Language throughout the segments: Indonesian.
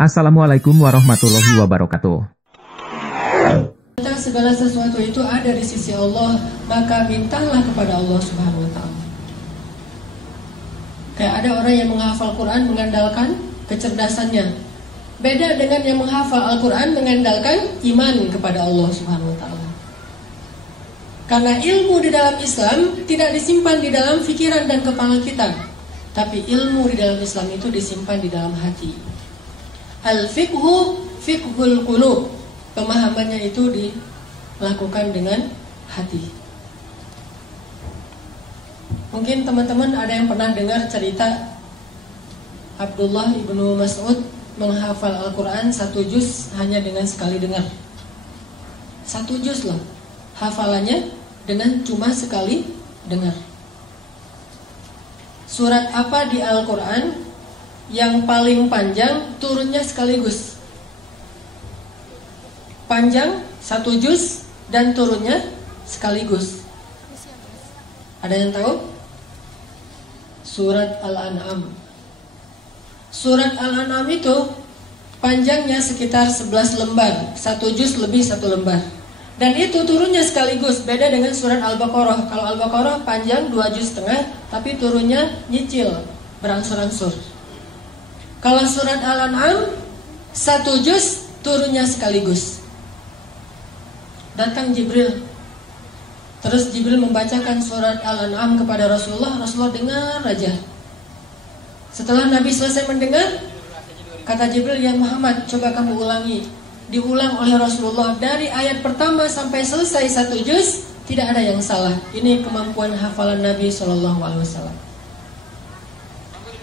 Assalamualaikum warahmatullahi wabarakatuh. Segala sesuatu itu ada di sisi Allah, maka mintalah kepada Allah Subhanahu wa Ta'ala. Kayak ada orang yang menghafal Quran mengandalkan kecerdasannya, beda dengan yang menghafal Al-Quran mengandalkan iman kepada Allah Subhanahu wa Ta'ala. Karena ilmu di dalam Islam tidak disimpan di dalam pikiran dan kepala kita, tapi ilmu di dalam Islam itu disimpan di dalam hati. Al-fiqhu fiqhul qulub, pemahamannya itu dilakukan dengan hati. Mungkin teman-teman ada yang pernah dengar cerita Abdullah ibnu Mas'ud menghafal Al-Quran 1 juz hanya dengan sekali dengar. 1 juz loh hafalannya, dengan cuma sekali dengar. Surat apa di Al-Quran yang paling panjang turunnya sekaligus? Panjang 1 juz dan turunnya sekaligus. Ada yang tahu? Surat Al-An'am. Surat Al-An'am itu panjangnya sekitar 11 lembar, 1 juz lebih 1 lembar. Dan itu turunnya sekaligus, beda dengan surat Al-Baqarah. Kalau Al-Baqarah panjang 2 juz setengah, tapi turunnya nyicil, berangsur-angsur. Kalau surat Al-An'am 1 juz turunnya sekaligus. Datang Jibril, terus Jibril membacakan surat Al-An'am kepada Rasulullah. Rasulullah dengar aja. Setelah Nabi selesai mendengar, kata Jibril, "Ya Muhammad, coba kamu ulangi." Diulang oleh Rasulullah dari ayat pertama sampai selesai 1 juz, tidak ada yang salah. Ini kemampuan hafalan Nabi SAW.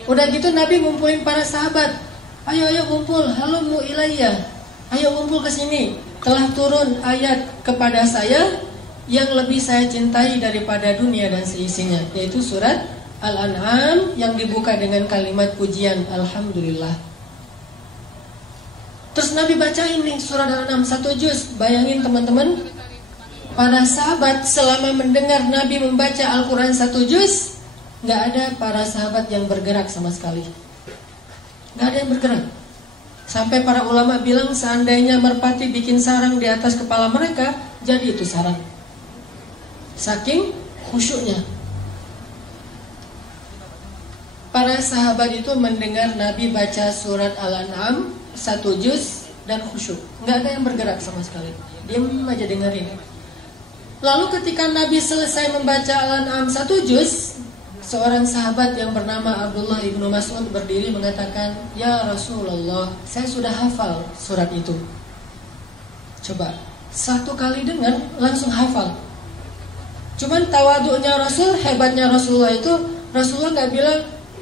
Udah gitu Nabi ngumpulin para sahabat. Ayo kumpul, halumu ilayya. Ayo kumpul ke sini. Telah turun ayat kepada saya yang lebih saya cintai daripada dunia dan seisinya, yaitu surat Al-An'am yang dibuka dengan kalimat pujian Alhamdulillah. Terus Nabi bacain nih surat Al-An'am 1 juz. Bayangin teman-teman, para sahabat selama mendengar Nabi membaca Al-Quran 1 juz, gak ada para sahabat yang bergerak sama sekali. Gak ada yang bergerak. Sampai para ulama bilang seandainya merpati bikin sarang di atas kepala mereka, jadi itu sarang. Saking khusyuknya. Para sahabat itu mendengar Nabi baca surat Al-An'am 1 juz dan khusyuk. Nggak ada yang bergerak sama sekali. Diam aja dengerin. Lalu ketika Nabi selesai membaca Al-An'am 1 juz, seorang sahabat yang bernama Abdullah ibnu Mas'ud berdiri mengatakan, "Ya Rasulullah, saya sudah hafal surat itu." Coba, 1 kali dengar langsung hafal. Cuman tawaduknya Rasul, hebatnya Rasulullah itu, Rasulullah nggak bilang,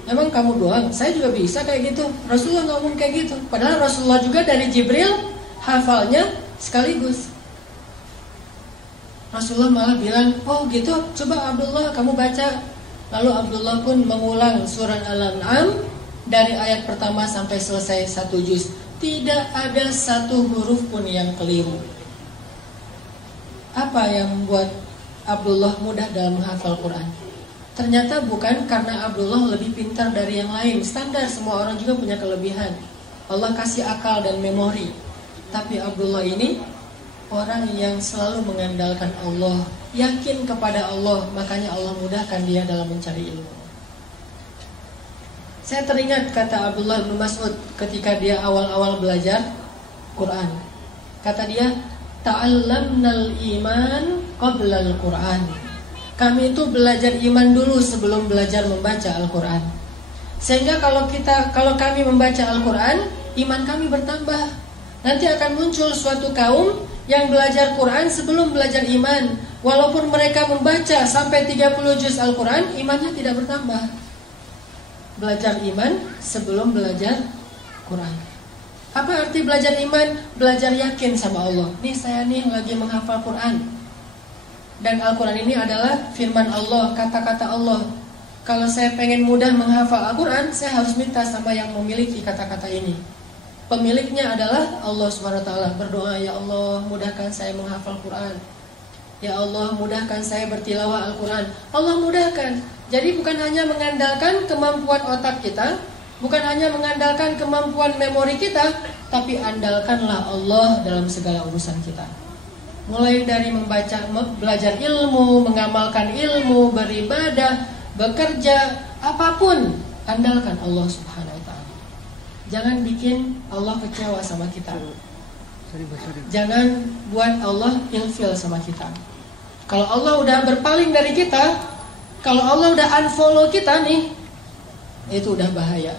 "Emang kamu doang? Saya juga bisa kayak gitu." Rasulullah ngomong kayak gitu. Padahal Rasulullah juga dari Jibril hafalnya sekaligus. Rasulullah malah bilang, "Oh gitu, coba Abdullah kamu baca." Lalu Abdullah pun mengulang surat Al-An'am dari ayat pertama sampai selesai 1 juz. Tidak ada 1 huruf pun yang keliru. Apa yang membuat Abdullah mudah dalam menghafal Quran? Ternyata bukan karena Abdullah lebih pintar dari yang lain. Standar, semua orang juga punya kelebihan. Allah kasih akal dan memori. Tapi Abdullah ini orang yang selalu mengandalkan Allah, yakin kepada Allah, makanya Allah mudahkan dia dalam mencari ilmu. Saya teringat kata Abdullah bin Mas'ud ketika dia awal-awal belajar Quran. Kata dia, "Ta'allamnal iman qablal Quran." Kami itu belajar iman dulu sebelum belajar membaca Al-Quran. Sehingga kalau kami membaca Al-Quran, iman kami bertambah. Nanti akan muncul suatu kaum yang belajar Quran sebelum belajar iman. Walaupun mereka membaca sampai 30 juz Al-Quran, imannya tidak bertambah. Belajar iman sebelum belajar Quran. Apa arti belajar iman? Belajar yakin sama Allah. Nih saya nih lagi menghafal Quran. Dan Al-Quran ini adalah firman Allah, kata-kata Allah. Kalau saya pengen mudah menghafal Al-Quran, saya harus minta sama yang memiliki kata-kata ini. Pemiliknya adalah Allah SWT. Berdoa, "Ya Allah, mudahkan saya menghafal Quran. Ya Allah, mudahkan saya bertilawah Al-Quran." Allah mudahkan. Jadi bukan hanya mengandalkan kemampuan otak kita, Bukan hanya mengandalkan kemampuan memori kita, tapi andalkanlah Allah dalam segala urusan kita. Mulai dari belajar ilmu, mengamalkan ilmu, beribadah, bekerja, apapun, andalkan Allah Subhanahu wa ta'ala. Jangan bikin Allah kecewa sama kita. Jangan buat Allah ilfil sama kita. Kalau Allah udah berpaling dari kita, kalau Allah udah unfollow kita nih, itu udah bahaya.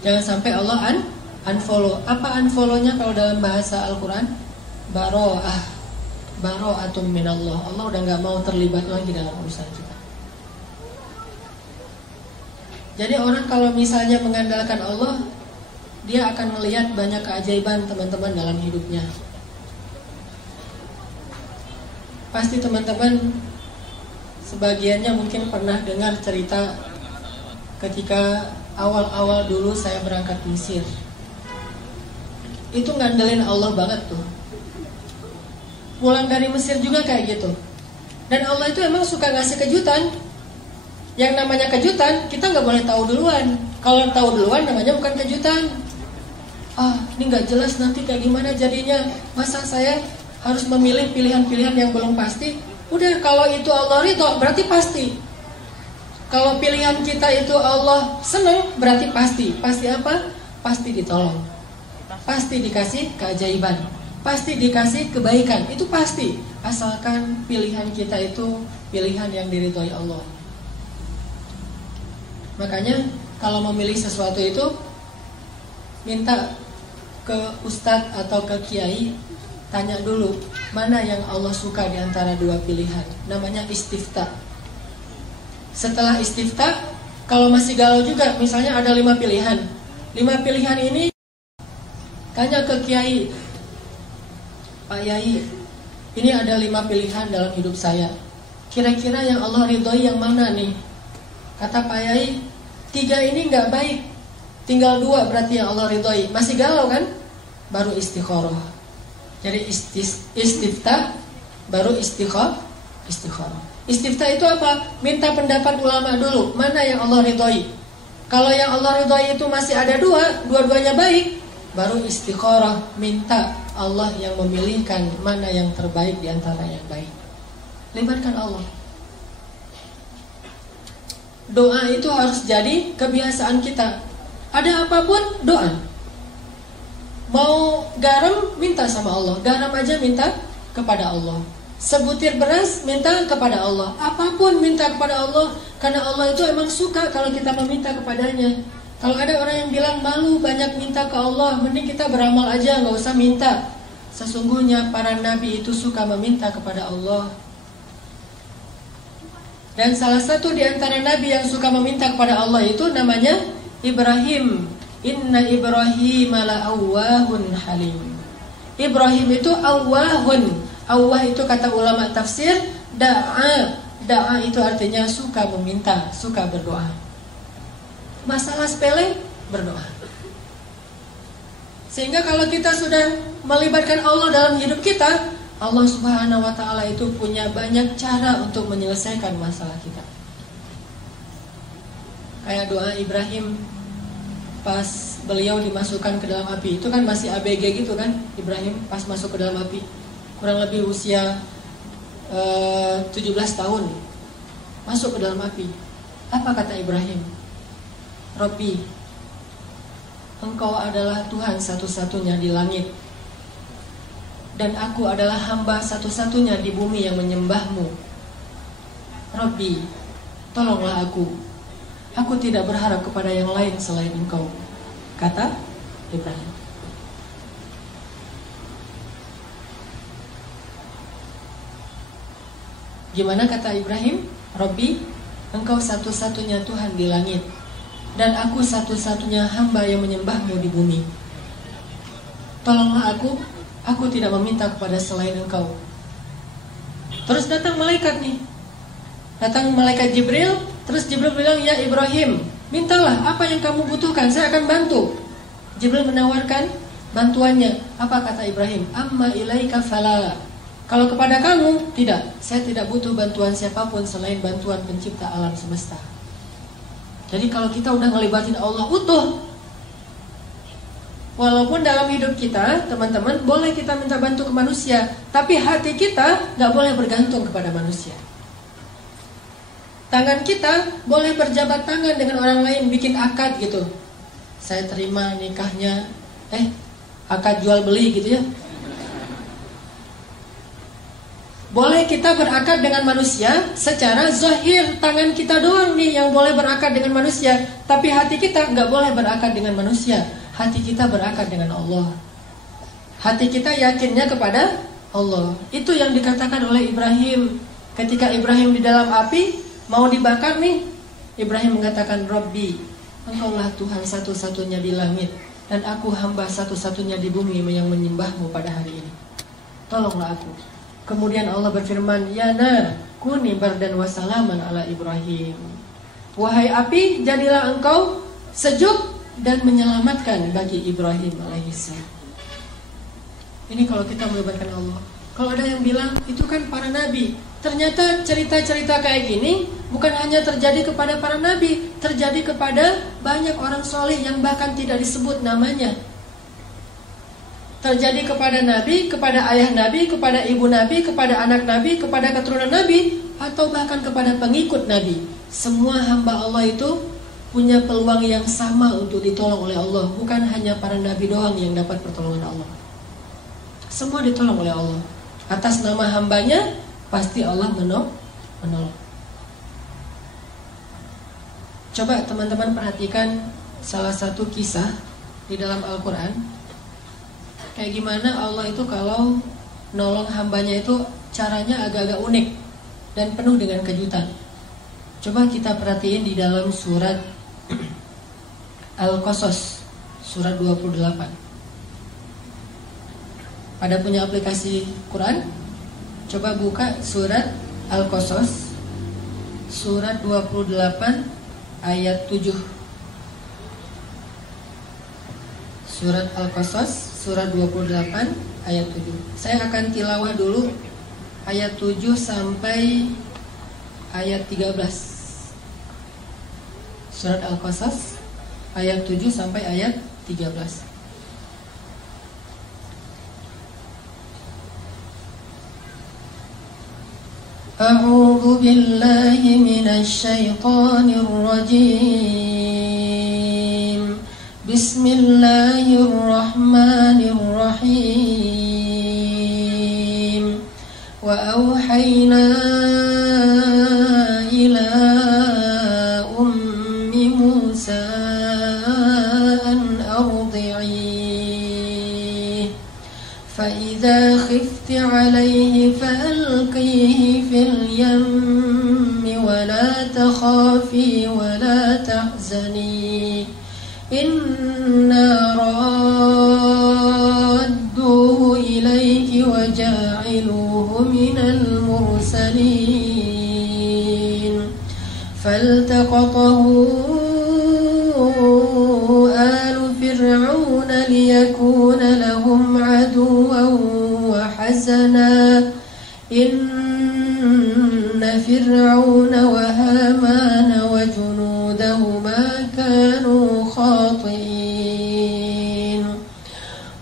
Jangan sampai Allah unfollow. Apa unfollow-nya kalau dalam bahasa Al-Quran? Baro'atum minallah. Allah udah gak mau terlibat lagi dalam urusan kita. Jadi orang kalau misalnya mengandalkan Allah, dia akan melihat banyak keajaiban teman-teman dalam hidupnya. Pasti teman-teman sebagiannya mungkin pernah dengar cerita ketika awal-awal dulu saya berangkat Mesir. Itu ngandelin Allah banget tuh. Pulang dari Mesir juga kayak gitu. Dan Allah itu emang suka ngasih kejutan. Yang namanya kejutan, kita gak boleh tahu duluan. Kalau tahu duluan namanya bukan kejutan. Ini gak jelas nanti kayak gimana jadinya. Masa saya harus memilih pilihan-pilihan yang belum pasti? Udah, kalau itu Allah ridho, berarti pasti. Kalau pilihan kita itu Allah senang, berarti pasti. Pasti apa? Pasti ditolong. Pasti dikasih keajaiban. Pasti dikasih kebaikan. Itu pasti. Asalkan pilihan kita itu pilihan yang diridhoi Allah. Makanya kalau memilih sesuatu itu, minta ke ustadz atau ke kiai, tanya dulu mana yang Allah suka di antara dua pilihan. Namanya istifta. Setelah istifta, kalau masih galau juga, misalnya ada 5 pilihan. 5 pilihan ini tanya ke kiai, Pak Yai, ini ada 5 pilihan dalam hidup saya. Kira-kira yang Allah ridhoi yang mana nih? Kata Pak Yai, 3 ini gak baik, tinggal 2 berarti yang Allah ridhoi. Masih galau kan? Baru istikharah. Jadi istifta, baru istikharah. Istifta itu apa? Minta pendapat ulama dulu, mana yang Allah ridhoi. Kalau yang Allah ridhoi itu masih ada 2, dua-duanya baik, baru istikharah, minta Allah yang memilihkan mana yang terbaik di antara yang baik. Libatkan Allah. Doa itu harus jadi kebiasaan kita. Ada apapun, doa. Mau garam, minta sama Allah. Garam aja minta kepada Allah. Sebutir beras, minta kepada Allah. Apapun minta kepada Allah. Karena Allah itu emang suka kalau kita meminta kepadanya. Kalau ada orang yang bilang malu banyak minta ke Allah, mending kita beramal aja, gak usah minta. Sesungguhnya para nabi itu suka meminta kepada Allah. Dan salah satu di antara nabi yang suka meminta kepada Allah itu namanya Ibrahim. Inna Ibrahim la'awwahun halim. Ibrahim itu awwahun. Awwah itu kata ulama tafsir, da'a. Da'a itu artinya suka meminta, suka berdoa. Masalah sepele, berdoa. Sehingga kalau kita sudah melibatkan Allah dalam hidup kita, Allah Subhanahu wa ta'ala itu punya banyak cara untuk menyelesaikan masalah kita. Kayak doa Ibrahim pas beliau dimasukkan ke dalam api. Itu kan masih ABG gitu kan, Ibrahim pas masuk ke dalam api. Kurang lebih usia 17 tahun. Masuk ke dalam api. Apa kata Ibrahim? Robbi, Engkau adalah Tuhan satu-satunya di langit, dan aku adalah hamba satu-satunya di bumi yang menyembahmu. Robbi, tolonglah aku. Aku tidak berharap kepada yang lain selain Engkau, kata Ibrahim. Gimana kata Ibrahim? Robbi, Engkau satu-satunya Tuhan di langit, dan aku satu-satunya hamba yang menyembahmu di bumi. Tolonglah aku tidak meminta kepada selain Engkau. Terus datang malaikat nih. Datang malaikat Jibril. Terus Jibril bilang, ya Ibrahim, mintalah apa yang kamu butuhkan, saya akan bantu. Jibril menawarkan bantuannya. Apa kata Ibrahim? Amma ilaika fala. Kalau kepada kamu, tidak. Saya tidak butuh bantuan siapapun selain bantuan pencipta alam semesta. Jadi kalau kita udah ngelibatin Allah utuh, walaupun dalam hidup kita, teman-teman, boleh kita minta bantu ke manusia, tapi hati kita gak boleh bergantung kepada manusia. Tangan kita boleh berjabat tangan dengan orang lain, bikin akad gitu. Saya terima nikahnya, akad jual beli gitu ya. Boleh kita berakad dengan manusia secara zahir, tangan kita doang nih yang boleh berakad dengan manusia, tapi hati kita nggak boleh berakad dengan manusia. Hati kita berakad dengan Allah. Hati kita yakinnya kepada Allah. Itu yang dikatakan oleh Ibrahim. Ketika Ibrahim di dalam api mau dibakar nih, Ibrahim mengatakan, Rabbi, Engkaulah Tuhan satu-satunya di langit, dan aku hamba satu-satunya di bumi yang menyembahmu pada hari ini. Tolonglah aku. Kemudian Allah berfirman, Ya nar, kuni bardan wa salaman ala Ibrahim. Wahai api, jadilah engkau sejuk dan menyelamatkan bagi Ibrahim alaihissalam. Ini kalau kita melibatkan Allah. Kalau ada yang bilang itu kan para nabi, ternyata cerita-cerita kayak gini bukan hanya terjadi kepada para nabi, terjadi kepada banyak orang soleh yang bahkan tidak disebut namanya. Terjadi kepada nabi, kepada ayah nabi, kepada ibu nabi, kepada anak nabi, kepada keturunan nabi, atau bahkan kepada pengikut nabi. Semua hamba Allah itu punya peluang yang sama untuk ditolong oleh Allah. Bukan hanya para nabi doang yang dapat pertolongan Allah. Semua ditolong oleh Allah. Atas nama hambanya pasti Allah menolong. Coba teman-teman perhatikan salah satu kisah di dalam Al-Quran. Kayak gimana Allah itu kalau nolong hambanya itu caranya agak-agak unik dan penuh dengan kejutan. Coba kita perhatiin di dalam surat Al-Qasas, surat 28. Pada punya aplikasi Quran? Coba buka surat Al-Qasas, surat 28 ayat 7. Surat Al-Qasas surat 28 ayat 7. Saya akan tilawah dulu ayat 7 sampai ayat 13. Surat Al-Qasas ayat 7 sampai ayat 13. A'udzu billahi minasy syaithanir rajim. Bismillahirrahmanirrahim. Wa auhayna ila ummi Musa an ardi'i fa idza khifti 'alayhi fa'alqihi fil yammi wa la takhafi wa la tahzani inna radduhu ilayki wa ja'iluhu minal mursalin. Faltaqatahu alu fir'auna liyakuna lahum aduwwan wa hazana inna fir'auna wa hamana wa junudahuma kanu خاطئين.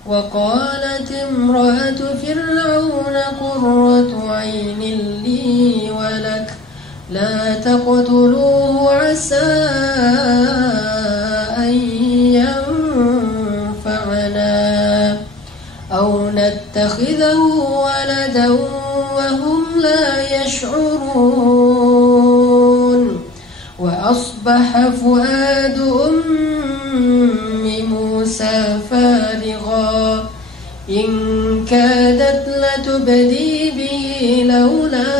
وقالت امرأة فرعون قرة عين لي ولك لا تقتلوه عسى أن ينفعنا أو نتخذه ولدا وهم لا يشعرون. وأصبح فؤاد أم موسى فارغا إن كادت لتبدي به لولا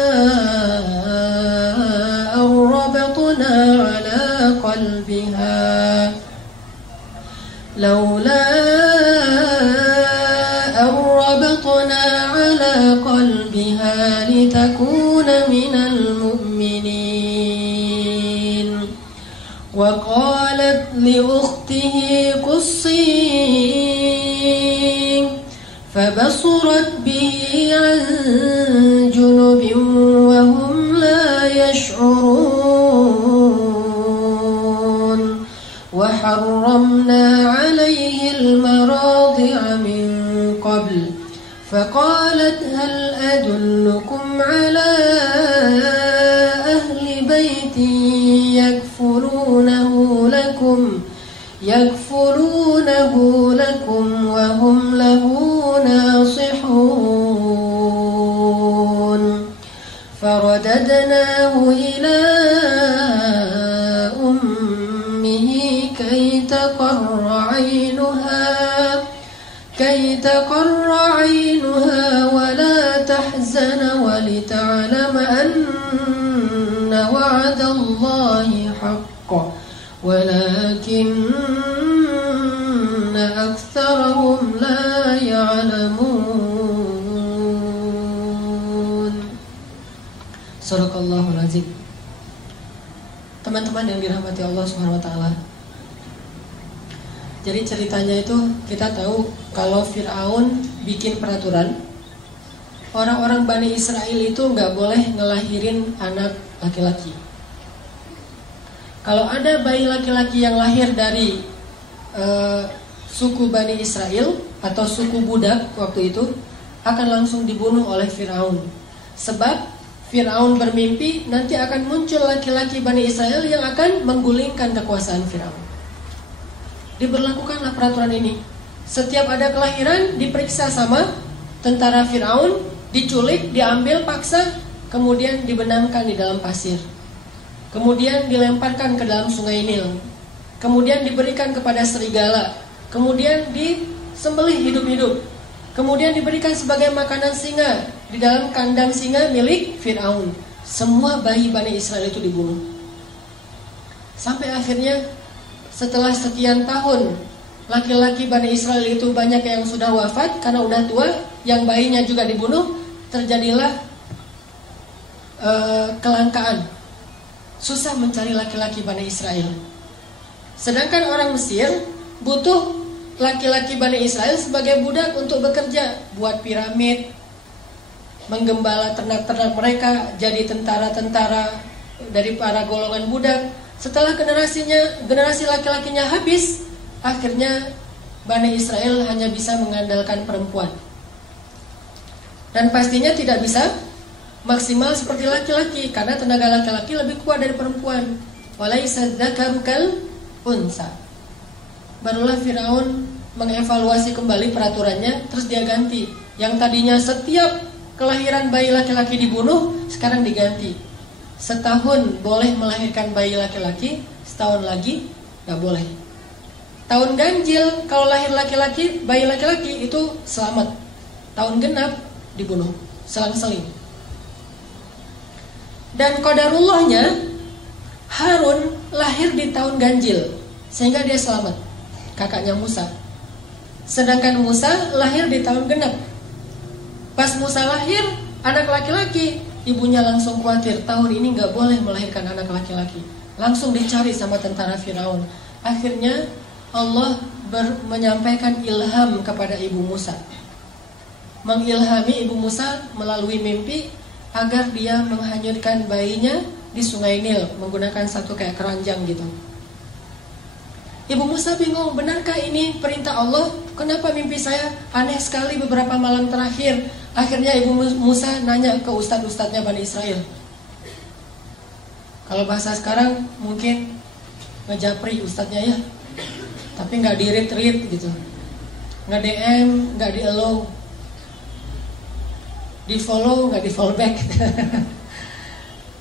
أن ربطنا على قلبها لتكون من المؤمنين. وقالت لأخته قصيه فبصرت به عن جنب وهم لا يشعرون. حرمنا عليه المراضع من قبل فقالت هل أدلكم على أهل بيت يكفلونه لكم وهم له ناصحون فرددناه إلى أمه كي تقر عينها ولا تحزن ولتعلم أن وعد الله حق ولكن أكثرهم لا يعلمون. Sadaqallahul Azim. Teman-teman yang dirahmati Allah Subhanahu wa taala. Jadi ceritanya itu kita tahu kalau Fir'aun bikin peraturan, orang-orang Bani Israel itu nggak boleh ngelahirin anak laki-laki. Kalau ada bayi laki-laki yang lahir dari suku Bani Israel atau suku budak waktu itu akan langsung dibunuh oleh Fir'aun. Sebab Fir'aun bermimpi nanti akan muncul laki-laki Bani Israel yang akan menggulingkan kekuasaan Fir'aun. Diberlakukanlah peraturan ini. Setiap ada kelahiran diperiksa sama tentara Fir'aun, diculik, diambil paksa, kemudian dibenamkan di dalam pasir. Kemudian dilemparkan ke dalam sungai Nil. Kemudian diberikan kepada serigala. Kemudian disembelih hidup-hidup. Kemudian diberikan sebagai makanan singa di dalam kandang singa milik Fir'aun. Semua bayi Bani Israel itu dibunuh. Sampai akhirnya setelah sekian tahun laki-laki Bani Israel itu banyak yang sudah wafat karena udah tua, yang bayinya juga dibunuh, terjadilah kelangkaan. Susah mencari laki-laki Bani Israel. Sedangkan orang Mesir butuh laki-laki Bani Israel sebagai budak untuk bekerja, buat piramid, menggembala ternak-ternak mereka, jadi tentara-tentara dari para golongan budak. Setelah generasi laki-lakinya habis, akhirnya Bani Israel hanya bisa mengandalkan perempuan. Dan pastinya tidak bisa maksimal seperti laki-laki, karena tenaga laki-laki lebih kuat dari perempuan. Walaysa dzakaru kal unsa. Barulah Firaun mengevaluasi kembali peraturannya, terus dia ganti. Yang tadinya setiap kelahiran bayi laki-laki dibunuh, sekarang diganti. Setahun boleh melahirkan bayi laki-laki, setahun lagi gak boleh. Tahun ganjil kalau lahir laki-laki, bayi laki-laki itu selamat. Tahun genap dibunuh, selang-seling. Dan qadarullahnya, Harun lahir di tahun ganjil, sehingga dia selamat, kakaknya Musa. Sedangkan Musa lahir di tahun genap. Pas Musa lahir, anak laki-laki, ibunya langsung khawatir, tahun ini gak boleh melahirkan anak laki-laki. Langsung dicari sama tentara Firaun. Akhirnya Allah menyampaikan ilham kepada ibu Musa, mengilhami ibu Musa melalui mimpi agar dia menghanyutkan bayinya di sungai Nil menggunakan satu kayak keranjang gitu. Ibu Musa bingung, benarkah ini perintah Allah? Kenapa mimpi saya aneh sekali beberapa malam terakhir? Akhirnya ibu Musa nanya ke ustadz-ustadznya Bani Israel. Kalau bahasa sekarang mungkin ngejapri ustadznya ya, tapi nggak di-read gitu, nggak DM, nggak di-allow, di-follow, nggak di-follow back.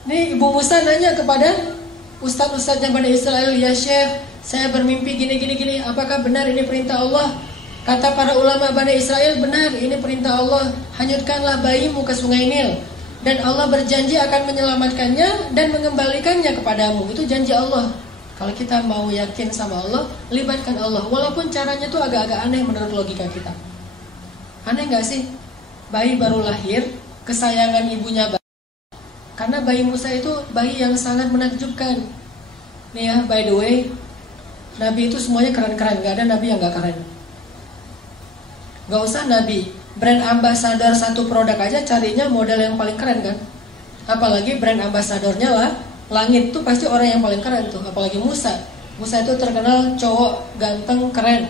Nih ibu Musa nanya kepada ustadz-ustadznya Bani Israel, ya Syekh, saya bermimpi gini, apakah benar ini perintah Allah? Kata para ulama Bani Israel, benar, ini perintah Allah. Hanyutkanlah bayimu ke sungai Nil, dan Allah berjanji akan menyelamatkannya dan mengembalikannya kepadamu. Itu janji Allah. Kalau kita mau yakin sama Allah, libatkan Allah. Walaupun caranya tuh agak-agak aneh menurut logika kita. Aneh gak sih? Bayi baru lahir, kesayangan ibunya bayi. Karena bayi Musa itu bayi yang sangat menakjubkan. Nih ya, by the way, Nabi itu semuanya keren-keren, gak ada Nabi yang gak keren. Gak usah Nabi, brand ambassador satu produk aja carinya model yang paling keren kan. Apalagi brand ambasadornya lah langit tuh pasti orang yang paling keren tuh. Apalagi Musa, Musa itu terkenal cowok ganteng, keren,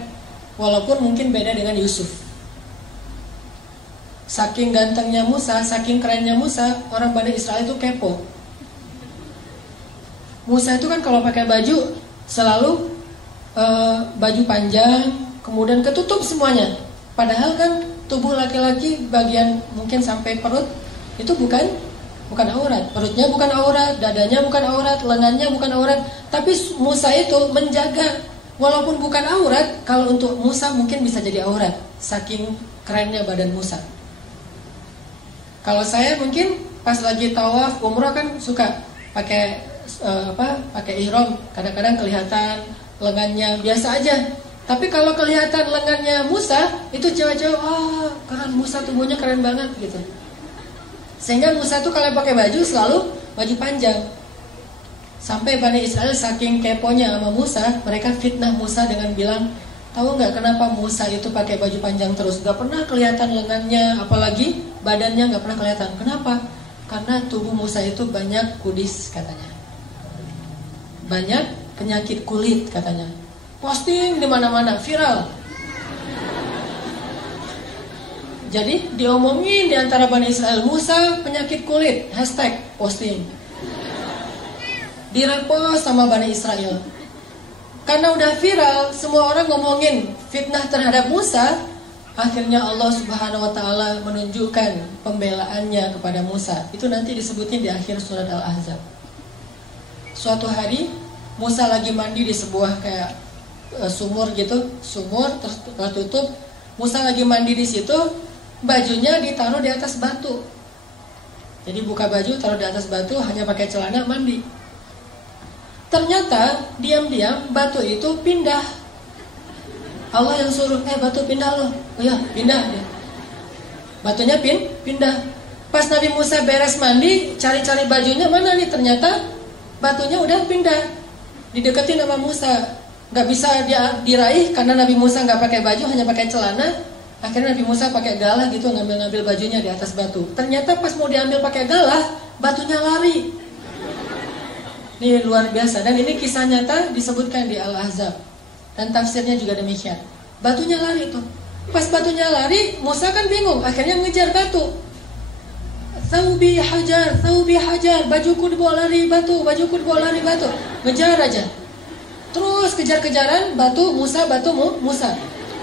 walaupun mungkin beda dengan Yusuf. Saking gantengnya Musa, saking kerennya Musa, orang Bani Israel itu kepo. Musa itu kan kalau pakai baju selalu baju panjang, kemudian ketutup semuanya. Padahal kan tubuh laki-laki bagian mungkin sampai perut itu bukan aurat. Perutnya bukan aurat, dadanya bukan aurat, lengannya bukan aurat. Tapi Musa itu menjaga, walaupun bukan aurat, kalau untuk Musa mungkin bisa jadi aurat. Saking kerennya badan Musa. Kalau saya mungkin pas lagi tawaf umrah kan suka pakai pakai ihram, kadang-kadang kelihatan lengannya biasa aja. Tapi kalau kelihatan lengannya Musa, itu cewek-cewek, keren Musa, tubuhnya keren banget gitu. Sehingga Musa tuh kalau pakai baju selalu baju panjang. Sampai Bani Israel saking keponya sama Musa, mereka fitnah Musa dengan bilang, tahu nggak kenapa Musa itu pakai baju panjang terus? Gak pernah kelihatan lengannya, apalagi badannya gak pernah kelihatan. Kenapa? Karena tubuh Musa itu banyak kudis katanya. Banyak penyakit kulit katanya. Posting di mana-mana, viral. Jadi diomongin di antara Bani Israel, Musa penyakit kulit, hashtag posting. Direpost sama Bani Israel. Karena udah viral, semua orang ngomongin fitnah terhadap Musa. Akhirnya Allah Subhanahu wa Ta'ala menunjukkan pembelaannya kepada Musa. Itu nanti disebutin di akhir surat Al-Ahzab. Suatu hari Musa lagi mandi di sebuah kayak sumur gitu, sumur tertutup. Musa lagi mandi di situ, bajunya ditaruh di atas batu. Jadi buka baju, taruh di atas batu, hanya pakai celana mandi. Ternyata diam-diam batu itu pindah. Allah yang suruh, batu pindah loh. Oh ya, pindah. Batunya pindah. Pas Nabi Musa beres mandi, cari-cari bajunya mana nih, ternyata batunya udah pindah. Dideketin sama Musa, nggak bisa dia diraih karena Nabi Musa nggak pakai baju, hanya pakai celana. Akhirnya Nabi Musa pakai galah gitu, ngambil bajunya di atas batu. Ternyata pas mau diambil pakai galah, batunya lari. Ini luar biasa, dan ini kisah nyata disebutkan di Al-Ahzab, dan tafsirnya juga demikian. Batunya lari tuh. Pas batunya lari, Musa kan bingung, akhirnya ngejar batu. Thawbi hajar, bajuku dibawa lari batu, ngejar aja. Terus kejar-kejaran, batu Musa.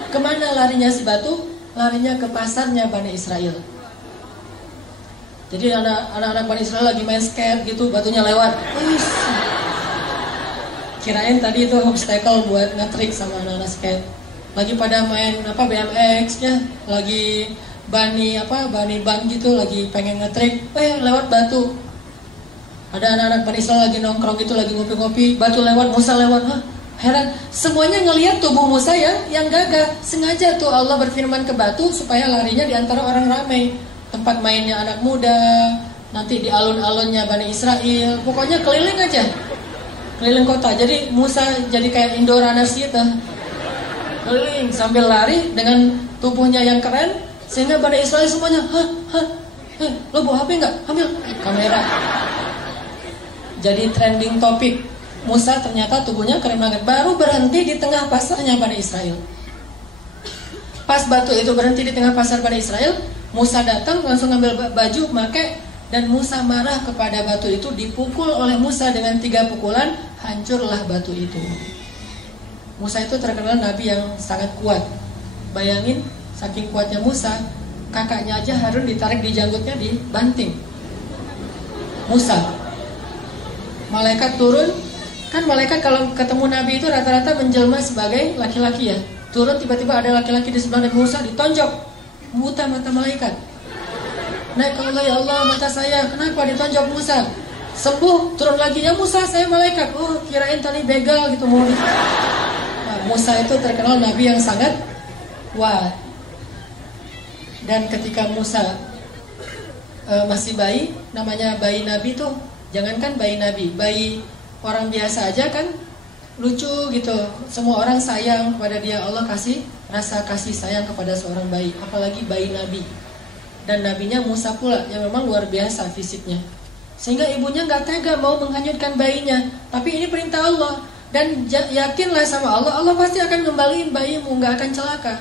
Kemana larinya si batu? Larinya ke pasarnya Bani Israel. Jadi anak-anak Bani Israel lagi main skate gitu, batunya lewat. Kirain tadi itu obstacle buat nge-trick sama anak-anak skate. Lagi pada main BMX-nya, lagi bani ban gitu, lagi pengen nge-trick, lewat batu. Ada anak-anak Bani Israel lagi nongkrong gitu, lagi ngopi-ngopi, batu lewat, Musa lewat. Heran, semuanya ngelihat tubuh Musa yang gagah. Sengaja tuh Allah berfirman ke batu supaya larinya di antara orang ramai. Tempat mainnya anak muda, nanti di alun-alunnya Bani Israel, pokoknya keliling aja, keliling kota. Jadi Musa jadi kayak Indoranas gitu, keliling sambil lari dengan tubuhnya yang keren, sehingga Bani Israel semuanya, lo bawa HP nggak? Ambil kamera. Jadi trending topik, Musa ternyata tubuhnya keren banget. Baru berhenti di tengah pasarnya Bani Israel. Pas batu itu berhenti di tengah pasar Bani Israel, Musa datang langsung ngambil baju, pakai, dan Musa marah kepada batu itu. Dipukul oleh Musa dengan 3 pukulan, hancurlah batu itu. Musa itu terkenal nabi yang sangat kuat. Bayangin, saking kuatnya Musa, kakaknya aja Harun ditarik di janggutnya, dibanting. Musa, malaikat turun. Kan malaikat kalau ketemu nabi itu rata-rata menjelma sebagai laki-laki ya. Turun, tiba-tiba ada laki-laki di sebelah Nabi Musa, ditonjok, buta mata malaikat. Naik ke Allah, ya Allah, mata saya, kenapa ditonjok Musa? Sembuh, turun lagi, ya Musa, saya malaikat. Oh, kirain tadi begal gitu mau. Nah, Musa itu terkenal nabi yang sangat kuat. Dan ketika Musa masih bayi, namanya bayi nabi tuh, jangankan bayi nabi, bayi orang biasa aja kan lucu gitu. Semua orang sayang kepada dia. Allah kasih rasa kasih sayang kepada seorang bayi, apalagi bayi nabi. Dan nabinya Musa pula yang memang luar biasa fisiknya, sehingga ibunya gak tega mau menghanyutkan bayinya. Tapi ini perintah Allah. Dan yakinlah sama Allah, Allah pasti akan ngembaliin bayimu, nggak akan celaka.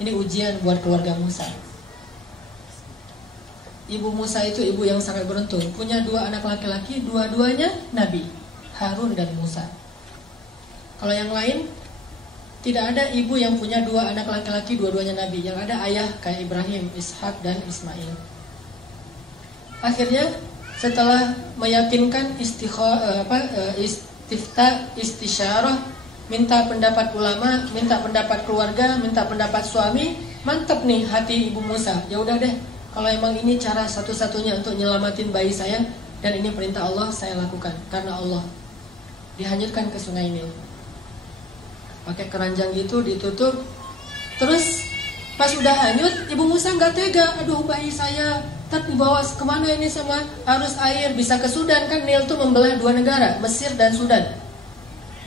Ini ujian buat keluarga Musa. Ibu Musa itu ibu yang sangat beruntung, punya 2 anak laki-laki, dua-duanya Nabi, Harun dan Musa. Kalau yang lain, tidak ada ibu yang punya 2 anak laki-laki, dua-duanya Nabi. Yang ada ayah kayak Ibrahim, Ishak dan Ismail. Akhirnya setelah meyakinkan istisyarah, minta pendapat ulama, minta pendapat keluarga, minta pendapat suami, mantap nih hati ibu Musa. Ya udah deh, kalau emang ini cara satu-satunya untuk nyelamatin bayi saya dan ini perintah Allah, saya lakukan karena Allah. Dihanyutkan ke sungai Nil. Pakai keranjang gitu ditutup. Terus pas udah hanyut, ibu Musa nggak tega. Aduh bayi saya, tak dibawa kemana ini sama arus air, bisa ke Sudan kan? Nil tuh membelah 2 negara, Mesir dan Sudan.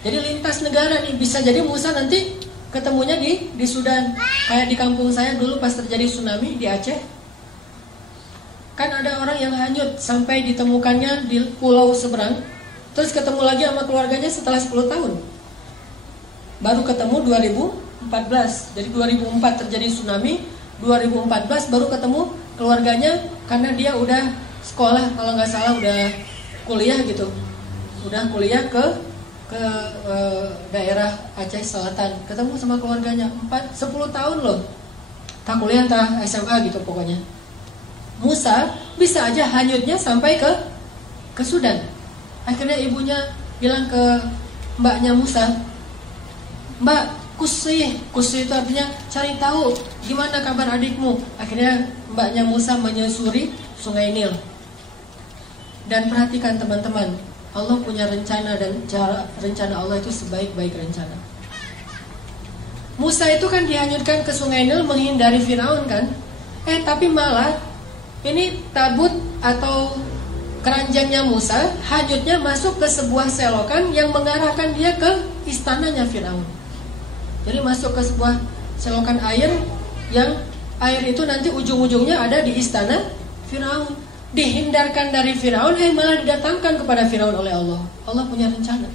Jadi lintas negara nih, bisa jadi Musa nanti ketemunya di Sudan. Kayak di kampung saya dulu pas terjadi tsunami di Aceh, kan ada orang yang hanyut sampai ditemukannya di pulau seberang, terus ketemu lagi sama keluarganya setelah 10 tahun. Baru ketemu 2014. Jadi 2004 terjadi tsunami, 2014 baru ketemu keluarganya karena dia udah sekolah, kalau nggak salah udah kuliah gitu. Udah kuliah ke daerah Aceh Selatan, ketemu sama keluarganya 10 tahun loh. Tak kuliah, tak SMA gitu pokoknya. Musa bisa aja hanyutnya sampai ke Sudan. Akhirnya ibunya bilang ke mbaknya Musa, "Mbak, kusih itu artinya cari tahu gimana kabar adikmu." Akhirnya mbaknya Musa menyusuri sungai Nil. Dan perhatikan teman-teman, Allah punya rencana dan rencana Allah itu sebaik-baik rencana. Musa itu kan dihanyutkan ke sungai Nil menghindari Firaun kan? Tapi malah ini tabut atau keranjangnya Musa hanyutnya masuk ke sebuah selokan yang mengarahkan dia ke istananya Firaun. Jadi masuk ke sebuah selokan air yang air itu nanti ujung-ujungnya ada di istana Firaun. Dihindarkan dari Firaun, malah didatangkan kepada Firaun oleh Allah. Allah punya rencana.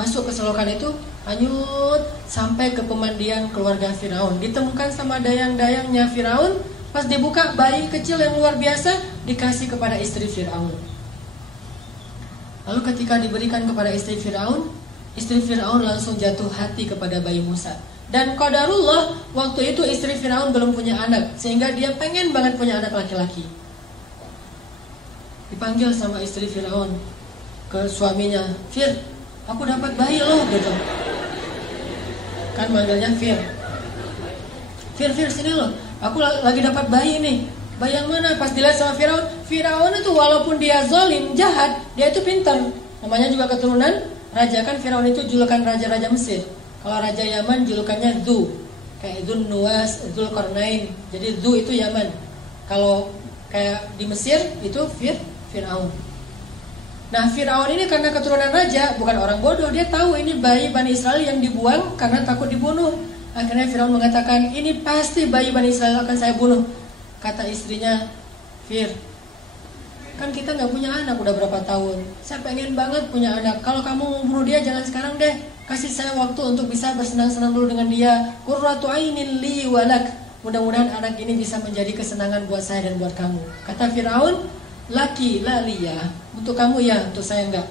Masuk ke selokan itu, hanyut sampai ke pemandian keluarga Firaun. Ditemukan sama dayang-dayangnya Firaun. Pas dibuka, bayi kecil yang luar biasa dikasih kepada istri Firaun. Lalu ketika diberikan kepada istri Firaun langsung jatuh hati kepada bayi Musa. Dan qadarullah, waktu itu istri Firaun belum punya anak, sehingga dia pengen banget punya anak laki-laki. Dipanggil sama istri Firaun ke suaminya, "Fir, aku dapat bayi loh," gitu. Kan manggilnya Fir. Fir, sini loh, aku lagi dapat bayi nih. Bayi yang mana? Pas dilihat sama Firaun itu walaupun dia zalim, jahat, dia itu pintar. Namanya juga keturunan raja, kan Firaun itu julukan raja-raja Mesir. Kalau raja Yaman julukannya Dhu, kayak Dzun Nuwas, Dzulqarnain. Jadi Dhu itu Yaman. Kalau kayak di Mesir itu Firaun. Nah, Firaun ini karena keturunan raja, bukan orang bodoh, dia tahu ini bayi Bani Israel yang dibuang karena takut dibunuh. Akhirnya Firaun mengatakan, "Ini pasti bayi Bani Israel akan saya bunuh." Kata istrinya, "Fir, kan kita nggak punya anak udah berapa tahun. Saya pengen banget punya anak. Kalau kamu mau bunuh dia jangan sekarang deh. Kasih saya waktu untuk bisa bersenang-senang dulu dengan dia. Qurratu ainin li walak. Mudah-mudahan anak ini bisa menjadi kesenangan buat saya dan buat kamu." Kata Firaun, "Laki la liya, untuk kamu ya, untuk saya enggak.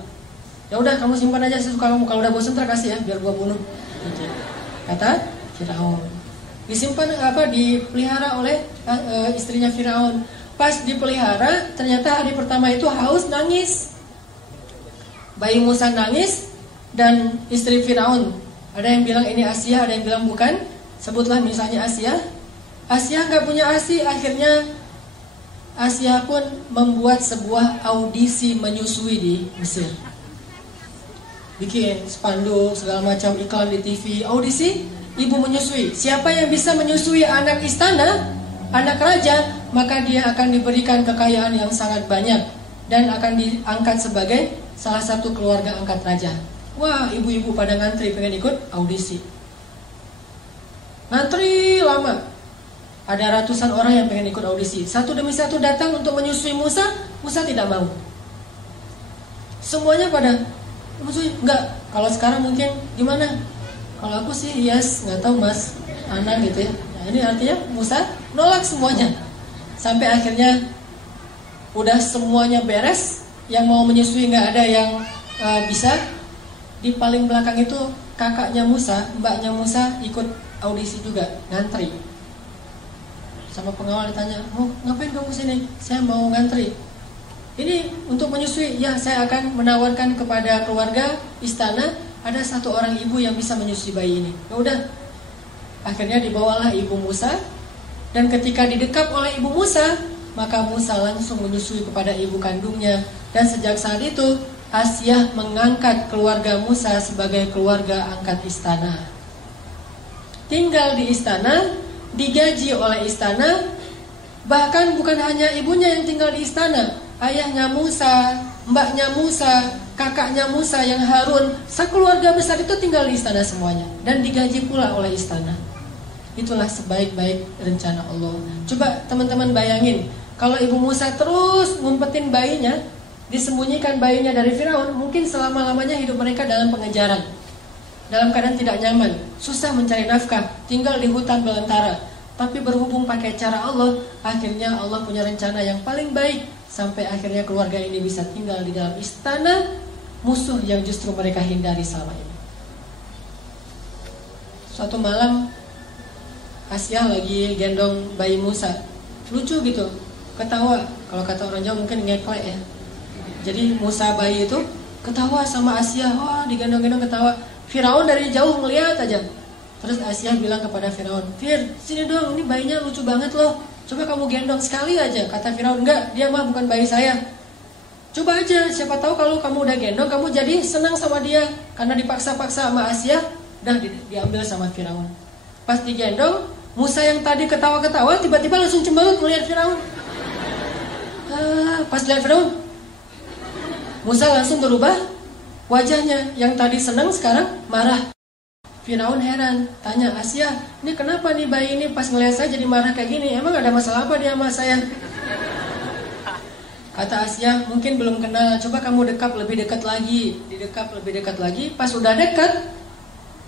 Ya udah kamu simpan aja sesuka kamu. Kalau udah bosan ntar kasih ya, biar gua bunuh." Gitu. Kata Firaun. Disimpan dipelihara oleh istrinya Firaun. Pas dipelihara, ternyata hari pertama itu haus, nangis. Bayi Musa nangis dan istri Firaun. Ada yang bilang ini Asia, ada yang bilang bukan. Sebutlah misalnya Asia. Asia nggak punya ASI, akhirnya Asia pun membuat sebuah audisi menyusui di Mesir. Bikin spanduk segala macam iklan di TV, audisi ibu menyusui. Siapa yang bisa menyusui anak istana, anak raja, maka dia akan diberikan kekayaan yang sangat banyak dan akan diangkat sebagai salah satu keluarga angkat raja. Wah, ibu-ibu pada ngantri pengen ikut audisi. Ngantri lama. Ada ratusan orang yang pengen ikut audisi. Satu demi satu datang untuk menyusui Musa. Musa tidak mau. Semuanya pada, Maksudnya enggak. Kalau sekarang mungkin gimana? Kalau aku sih yes, nggak tahu mas, Ana gitu ya. Nah, ini artinya Musa nolak semuanya. Sampai akhirnya udah semuanya beres, yang mau menyusui nggak ada yang bisa. Di paling belakang itu kakaknya Musa, mbaknya Musa ikut audisi juga, ngantri. Sama pengawal ditanya, mau ngapain kamu sini? Saya mau ngantri. Ini untuk menyusui, ya saya akan menawarkan kepada keluarga istana, ada satu orang ibu yang bisa menyusui bayi ini. Ya udah, akhirnya dibawalah ibu Musa, dan ketika didekap oleh ibu Musa, maka Musa langsung menyusui kepada ibu kandungnya. Dan sejak saat itu Asyah mengangkat keluarga Musa sebagai keluarga angkat istana. Tinggal di istana, digaji oleh istana. Bahkan bukan hanya ibunya yang tinggal di istana, ayahnya Musa, mbaknya Musa, kakaknya Musa yang Harun, sekeluarga besar itu tinggal di istana semuanya. Dan digaji pula oleh istana. Itulah sebaik-baik rencana Allah. Coba teman-teman bayangin, kalau ibu Musa terus ngumpetin bayinya, disembunyikan bayinya dari Firaun, mungkin selama-lamanya hidup mereka dalam pengejaran, dalam keadaan tidak nyaman, susah mencari nafkah, tinggal di hutan belantara. Tapi berhubung pakai cara Allah, akhirnya Allah punya rencana yang paling baik, sampai akhirnya keluarga ini bisa tinggal di dalam istana musuh yang justru mereka hindari selama ini. Suatu malam Asyah lagi gendong bayi Musa, lucu gitu, ketawa. Kalau kata orang Jawa mungkin ngeklek ya. Jadi Musa bayi itu ketawa sama Asyah, wah digendong-gendong ketawa. Firaun dari jauh ngeliat aja. Terus Asyah bilang kepada Firaun, Fir, sini dong, ini bayinya lucu banget loh, coba kamu gendong sekali aja. Kata Firaun, enggak, dia mah bukan bayi saya. Coba aja, siapa tahu kalau kamu udah gendong, kamu jadi senang sama dia. Karena dipaksa-paksa sama Asyah, udah diambil sama Firaun. Pas digendong, Musa yang tadi ketawa-ketawa tiba-tiba langsung cemberut melihat Firaun. Pas lihat Firaun, Musa langsung berubah wajahnya, yang tadi senang sekarang marah. Firaun heran, tanya Asyah, ini kenapa nih bayi ini pas ngelihat saya jadi marah kayak gini? Emang ada masalah apa dia sama saya? Kata Asyah, mungkin belum kenal, coba kamu dekap lebih dekat lagi. Didekap lebih dekat lagi, pas udah dekat,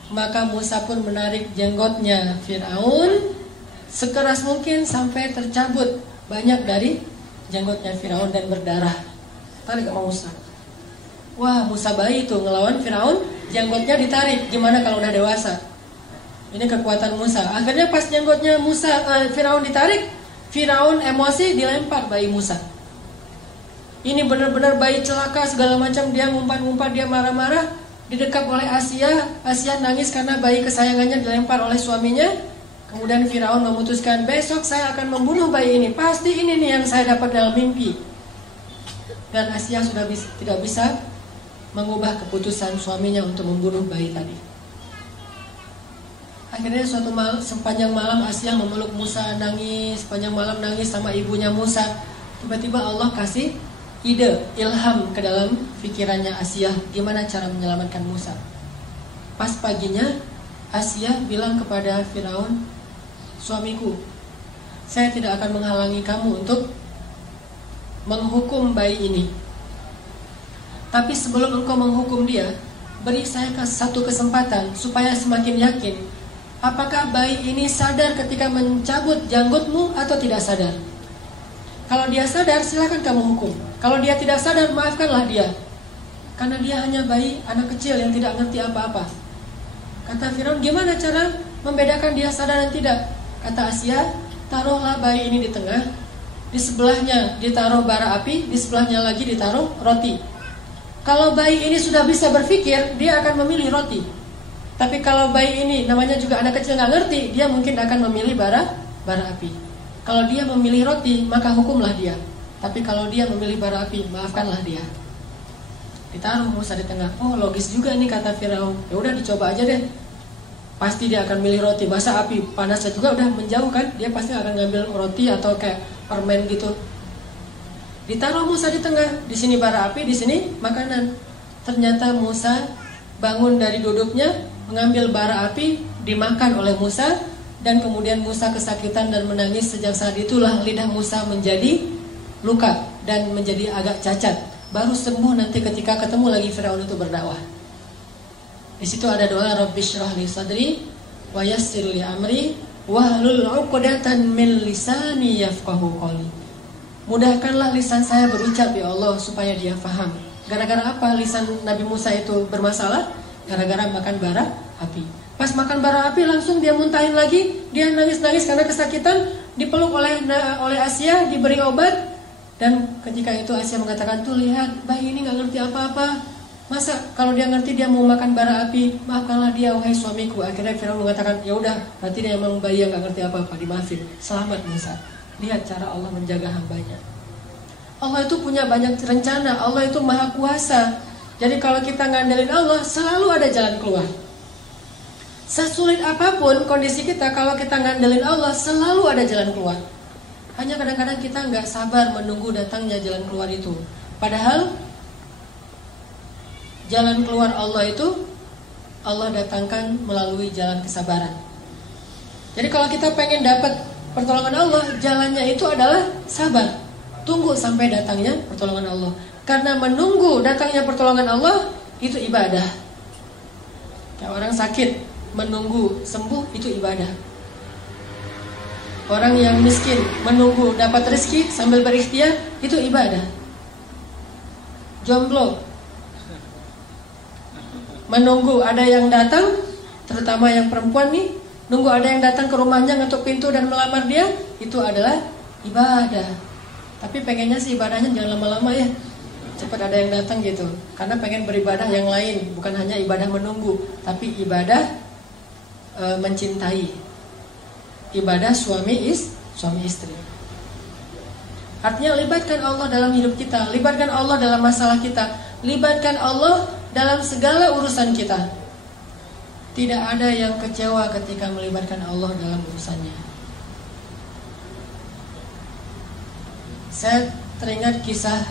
maka Musa pun menarik jenggotnya Firaun sekeras mungkin sampai tercabut banyak dari jenggotnya Firaun dan berdarah. Tarik sama Musa. Wah, Musa bayi itu ngelawan Firaun, jenggotnya ditarik. Gimana kalau udah dewasa? Ini kekuatan Musa. Akhirnya pas jenggotnya Firaun ditarik, Firaun emosi dilempar bayi Musa. Ini benar-benar bayi celaka segala macam, dia ngumpat-ngumpat, dia marah-marah, didekap oleh Asyah. Asyah nangis karena bayi kesayangannya dilempar oleh suaminya. Kemudian Firaun memutuskan, besok saya akan membunuh bayi ini. Pasti ini nih yang saya dapat dalam mimpi. Dan Asyah sudah tidak bisa mengubah keputusan suaminya untuk membunuh bayi tadi. Akhirnya suatu malam, sepanjang malam Asyah memeluk Musa, nangis, sepanjang malam nangis sama ibunya Musa. Tiba-tiba Allah kasih ide, ilham ke dalam pikirannya Asyah, gimana cara menyelamatkan Musa. Pas paginya Asyah bilang kepada Firaun, suamiku, saya tidak akan menghalangi kamu untuk menghukum bayi ini. Tapi sebelum engkau menghukum dia, beri saya satu kesempatan supaya semakin yakin, apakah bayi ini sadar ketika mencabut janggutmu atau tidak sadar. Kalau dia sadar, silakan kamu hukum. Kalau dia tidak sadar, maafkanlah dia. Karena dia hanya bayi, anak kecil yang tidak ngerti apa-apa. Kata Firaun, gimana cara membedakan dia sadar dan tidak? Kata Asyah, taruhlah bayi ini di tengah, di sebelahnya ditaruh bara api, di sebelahnya lagi ditaruh roti. Kalau bayi ini sudah bisa berpikir, dia akan memilih roti. Tapi kalau bayi ini namanya juga anak kecil nggak ngerti, dia mungkin akan memilih bara api. Kalau dia memilih roti, maka hukumlah dia. Tapi kalau dia memilih bara api, maafkanlah dia. Ditaruh Musa di tengah. Oh, logis juga nih kata Firaun. Ya udah dicoba aja deh. Pasti dia akan milih roti. Masa api panasnya juga udah menjauh kan? Dia pasti akan ngambil roti atau kayak permen gitu. Ditaruh Musa di tengah, di sini bara api, di sini makanan. Ternyata Musa bangun dari duduknya, mengambil bara api, dimakan oleh Musa, dan kemudian Musa kesakitan dan menangis. Sejak saat itulah lidah Musa menjadi luka dan menjadi agak cacat. baru sembuh nanti ketika ketemu lagi Firaun itu berdakwah. Di situ ada doa Rabbi shrah li sadri wa yassir li amri wahlul 'uqdatan min lisani yafqahu qawli. Mudahkanlah lisan saya berucap ya Allah supaya dia faham. Gara-gara apa lisan Nabi Musa itu bermasalah? Gara-gara makan bara api. Pas makan bara api langsung dia muntahin lagi, dia nangis-nangis karena kesakitan, dipeluk oleh Asia, diberi obat, dan ketika itu Asia mengatakan, tuh lihat bayi ini nggak ngerti apa-apa. Masa kalau dia ngerti dia mau makan bara api, maafkanlah dia wahai suamiku. Akhirnya Firaun mengatakan, ya udah, berarti dia memang bayi yang nggak ngerti apa-apa, dimaafin. Selamat Musa. Lihat cara Allah menjaga hambanya. Allah itu punya banyak rencana, Allah itu maha kuasa. Jadi kalau kita ngandelin Allah, selalu ada jalan keluar. Sesulit apapun kondisi kita, kalau kita ngandelin Allah, selalu ada jalan keluar. Hanya kadang-kadang kita nggak sabar menunggu datangnya jalan keluar itu. Padahal jalan keluar Allah itu Allah datangkan melalui jalan kesabaran. Jadi kalau kita pengen dapat pertolongan Allah, jalannya itu adalah sabar. Tunggu sampai datangnya pertolongan Allah. Karena menunggu datangnya pertolongan Allah itu ibadah. Kayak orang sakit menunggu sembuh itu ibadah. Orang yang miskin menunggu dapat rezeki sambil berikhtiar itu ibadah. Jomblo menunggu ada yang datang, terutama yang perempuan nih, nunggu ada yang datang ke rumahnya ngetuk pintu dan melamar dia, itu adalah ibadah. Tapi pengennya sih ibadahnya jangan lama-lama ya, cepat ada yang datang gitu. Karena pengen beribadah yang lain, bukan hanya ibadah menunggu, tapi ibadah mencintai, ibadah suami istri. Artinya libatkan Allah dalam hidup kita, libatkan Allah dalam masalah kita, libatkan Allah dalam segala urusan kita. Tidak ada yang kecewa ketika melibatkan Allah dalam urusannya. Saya teringat kisah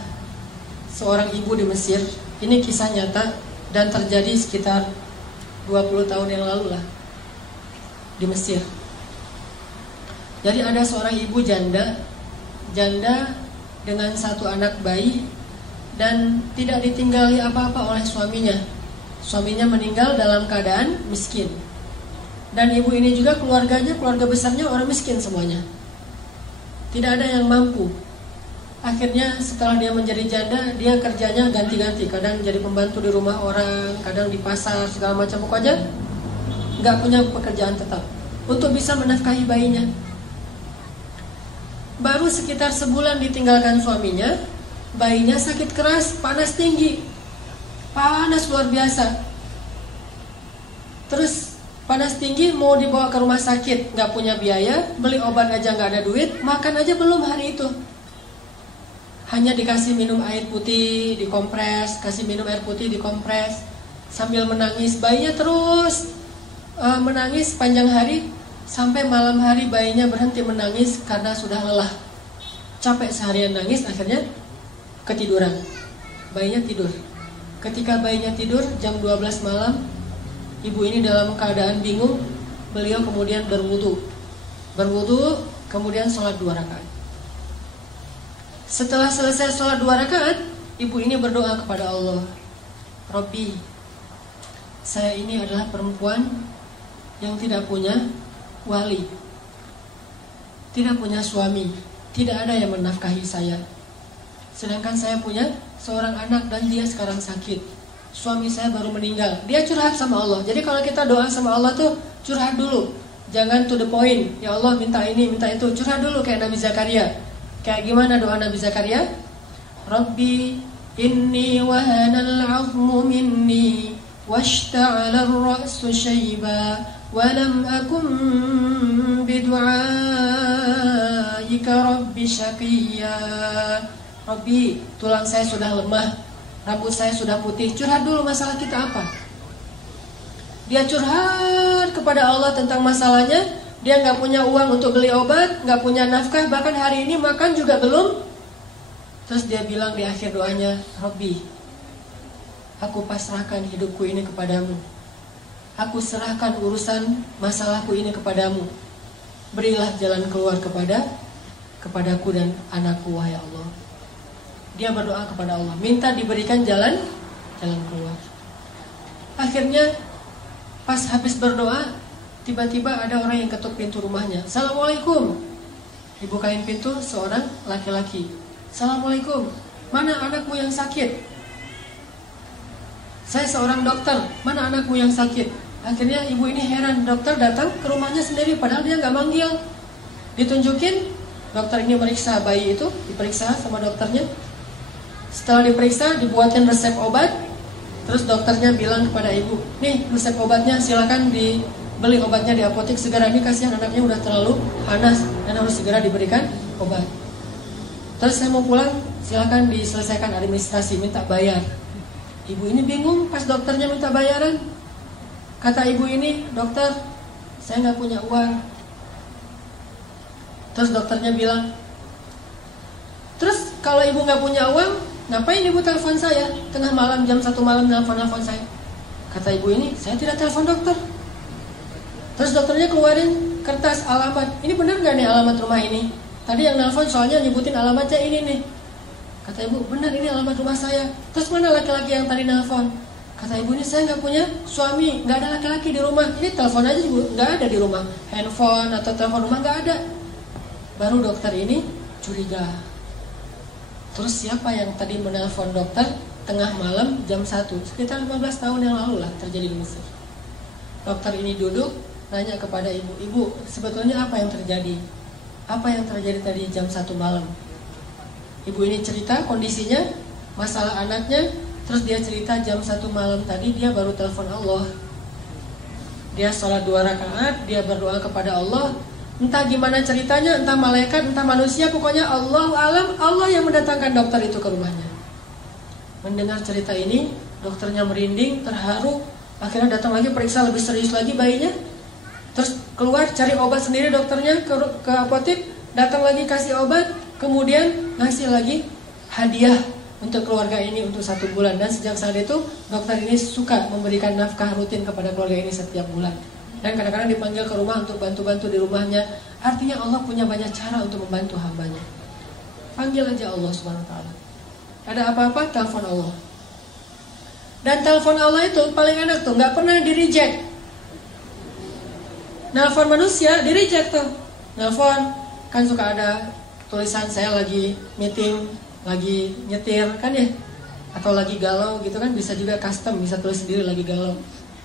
seorang ibu di Mesir. Ini kisah nyata dan terjadi sekitar 20 tahun yang lalu lah di Mesir. Jadi ada seorang ibu janda dengan satu anak bayi dan tidak ditinggali apa-apa oleh suaminya. Suaminya meninggal dalam keadaan miskin. Dan ibu ini juga keluarga besarnya orang miskin semuanya. Tidak ada yang mampu. Akhirnya setelah dia menjadi janda, dia kerjanya ganti-ganti. Kadang jadi pembantu di rumah orang, kadang di pasar, segala macam. Pokoknya nggak punya pekerjaan tetap untuk bisa menafkahi bayinya. Baru sekitar sebulan ditinggalkan suaminya, bayinya sakit keras, panas tinggi, panas luar biasa. Terus panas tinggi mau dibawa ke rumah sakit, nggak punya biaya, beli obat aja nggak ada duit, makan aja belum hari itu. Hanya dikasih minum air putih, dikompres, kasih minum air putih, dikompres, sambil menangis. Bayinya terus menangis panjang hari, sampai malam hari bayinya berhenti menangis karena sudah lelah. Capek seharian nangis, akhirnya ketiduran. Bayinya tidur. Ketika bayinya tidur jam 12 malam, ibu ini dalam keadaan bingung. Beliau kemudian berwudu, kemudian sholat 2 rakaat. Setelah selesai sholat 2 rakaat, ibu ini berdoa kepada Allah, Robbi, saya ini adalah perempuan yang tidak punya wali, tidak punya suami, tidak ada yang menafkahi saya. Sedangkan saya punya seorang anak dan dia sekarang sakit. Suami saya baru meninggal. Dia curhat sama Allah. Jadi kalau kita doa sama Allah tuh curhat dulu. Jangan to the point. Ya Allah minta ini, minta itu. Curhat dulu kayak Nabi Zakaria. Kayak gimana doa Nabi Zakaria? Rabbi inni wahanal 'azmu minni washta'ala ar-ra'su shayba wa lam akum bidu'aika rabbi syaqiyya. Rabbi, tulang saya sudah lemah, rambut saya sudah putih. Curhat dulu masalah kita apa. Dia curhat kepada Allah tentang masalahnya. Dia gak punya uang untuk beli obat, gak punya nafkah, bahkan hari ini makan juga belum. Terus dia bilang di akhir doanya, Rabbi, aku pasrahkan hidupku ini kepadamu. Aku serahkan urusan masalahku ini kepadamu. Berilah jalan keluar kepadaku dan anakku, wahai Allah. dia berdoa kepada Allah, minta diberikan jalan keluar. Akhirnya pas habis berdoa, tiba-tiba ada orang yang ketuk pintu rumahnya. Assalamualaikum. Dibukain pintu seorang laki-laki. Assalamualaikum. Mana anakmu yang sakit? Saya seorang dokter. Mana anakmu yang sakit? Akhirnya ibu ini heran. Dokter datang ke rumahnya sendiri, padahal dia nggak manggil. Ditunjukin, dokter ini meriksa bayi itu, diperiksa sama dokternya. Setelah diperiksa, dibuatkan resep obat. Terus dokternya bilang kepada ibu, nih resep obatnya, silakan dibeli obatnya di apotek segera. Ini kasihan anaknya udah terlalu panas dan harus segera diberikan obat. Terus saya mau pulang, silakan diselesaikan administrasi, minta bayar. Ibu ini bingung pas dokternya minta bayaran. Kata ibu ini, dokter, saya nggak punya uang. Terus dokternya bilang, terus kalau ibu nggak punya uang, ngapain ibu telepon saya? Tengah malam, jam 1 malam nelfon saya. Kata ibu ini, saya tidak telepon dokter. Terus dokternya keluarin kertas alamat. Ini benar nggak nih alamat rumah ini? Tadi yang nelfon soalnya nyebutin alamatnya ini nih. Kata ibu, benar ini alamat rumah saya. Terus mana laki-laki yang tadi nelfon? Kata ibu ini, saya nggak punya suami, nggak ada laki-laki di rumah. Ini telepon aja ibu, nggak ada di rumah. Handphone atau telepon rumah nggak ada. Baru dokter ini curiga. Terus siapa yang tadi menelpon dokter tengah malam jam 1? Sekitar 15 tahun yang lalu lah terjadi di Mesir. Dokter ini duduk, nanya kepada ibu, ibu sebetulnya apa yang terjadi? Apa yang terjadi tadi jam 1 malam? Ibu ini cerita kondisinya, masalah anaknya. Terus dia cerita jam 1 malam tadi dia baru telepon Allah. Dia sholat 2 rakaat, dia berdoa kepada Allah. Entah gimana ceritanya, entah malaikat, entah manusia, pokoknya Allah alam, Allah yang mendatangkan dokter itu ke rumahnya. Mendengar cerita ini, dokternya merinding, terharu. Akhirnya datang lagi periksa lebih serius lagi bayinya. Terus keluar cari obat sendiri dokternya ke apotek, datang lagi kasih obat, kemudian ngasih lagi hadiah untuk keluarga ini untuk 1 bulan. Dan sejak saat itu dokter ini suka memberikan nafkah rutin kepada keluarga ini setiap bulan. Dan kadang-kadang dipanggil ke rumah untuk bantu-bantu di rumahnya. Artinya Allah punya banyak cara untuk membantu hambanya. Panggil aja Allah SWT. Ada apa-apa, telepon Allah. Dan telepon Allah itu paling enak tuh, gak pernah di-reject. Nelfon manusia, di-reject tuh. Nelfon, kan suka ada tulisan saya lagi meeting, lagi nyetir, kan ya. Atau lagi galau gitu kan, bisa juga custom, bisa tulis sendiri lagi galau.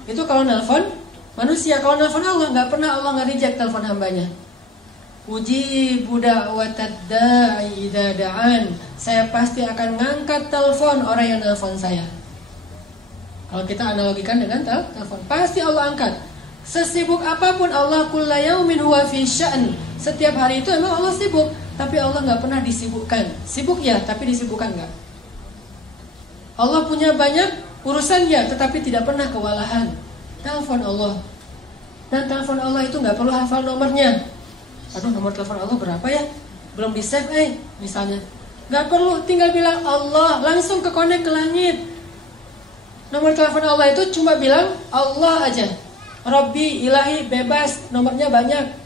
Itu kalau nelfon manusia. Kalau nelfon Allah, nggak pernah Allah nggak reject telepon hambanya. Ujibu da'watad da'i idza da'an. Saya pasti akan ngangkat telepon orang yang nelfon saya. Kalau kita analogikan dengan telepon, pasti Allah angkat. Sesibuk apapun Allah, kulla yaumin huwa fi sya'n. Setiap hari itu emang Allah sibuk, tapi Allah nggak pernah disibukkan. Sibuk ya, tapi disibukkan nggak. Allah punya banyak urusan ya, tetapi tidak pernah kewalahan. Telepon Allah. Dan telepon Allah itu nggak perlu hafal nomornya. Aduh, nomor telepon Allah berapa ya? Belum di save misalnya. Nggak perlu, tinggal bilang Allah, langsung ke connect ke langit. Nomor telepon Allah itu cuma bilang Allah aja. Robbi, ilahi, bebas, nomornya banyak.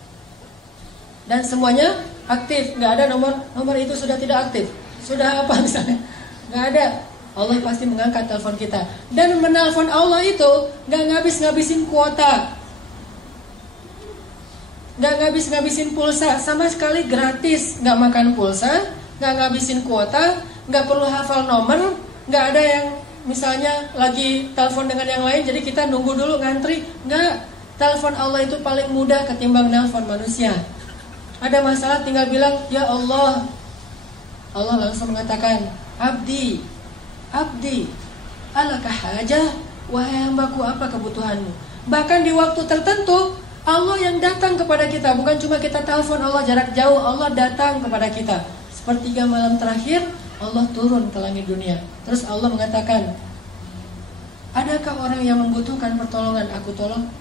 Dan semuanya aktif, nggak ada nomor itu sudah tidak aktif. Sudah apa misalnya? Nggak ada. Allah pasti mengangkat telepon kita. Dan menelpon Allah itu gak ngabis-ngabisin kuota, gak ngabis-ngabisin pulsa, sama sekali gratis. Gak makan pulsa, gak ngabisin kuota, gak perlu hafal nomor. Gak ada yang misalnya lagi telepon dengan yang lain, jadi kita nunggu dulu ngantri. Gak, telepon Allah itu paling mudah ketimbang nelpon manusia. Ada masalah tinggal bilang ya Allah. Allah langsung mengatakan abdi, alaka hajah, wahai hambaku apa kebutuhanmu. Bahkan di waktu tertentu Allah yang datang kepada kita, bukan cuma kita telepon Allah jarak jauh, Allah datang kepada kita. Sepertiga malam terakhir Allah turun ke langit dunia. Terus Allah mengatakan, adakah orang yang membutuhkan pertolongan aku tolong?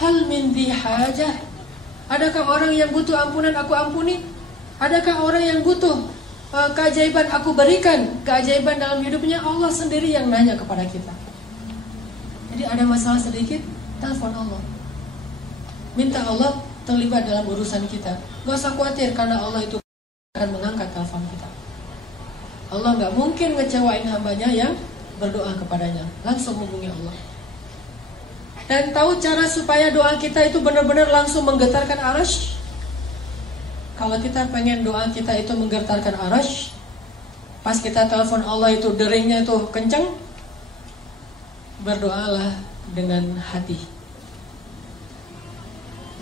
Hal min dhi hajah, adakah orang yang butuh ampunan aku ampuni? Adakah orang yang butuh keajaiban aku berikan? Keajaiban dalam hidupnya Allah sendiri yang nanya kepada kita. Jadi ada masalah sedikit, telepon Allah. Minta Allah terlibat dalam urusan kita. Gak usah khawatir karena Allah itu akan mengangkat telepon kita. Allah nggak mungkin ngecewain hambanya yang berdoa kepadanya. Langsung hubungi Allah. Dan tahu cara supaya doa kita itu benar-benar langsung menggetarkan arasy? Kalau kita pengen doa kita itu menggetarkan arasy, pas kita telepon Allah itu deringnya itu kenceng, berdoalah dengan hati.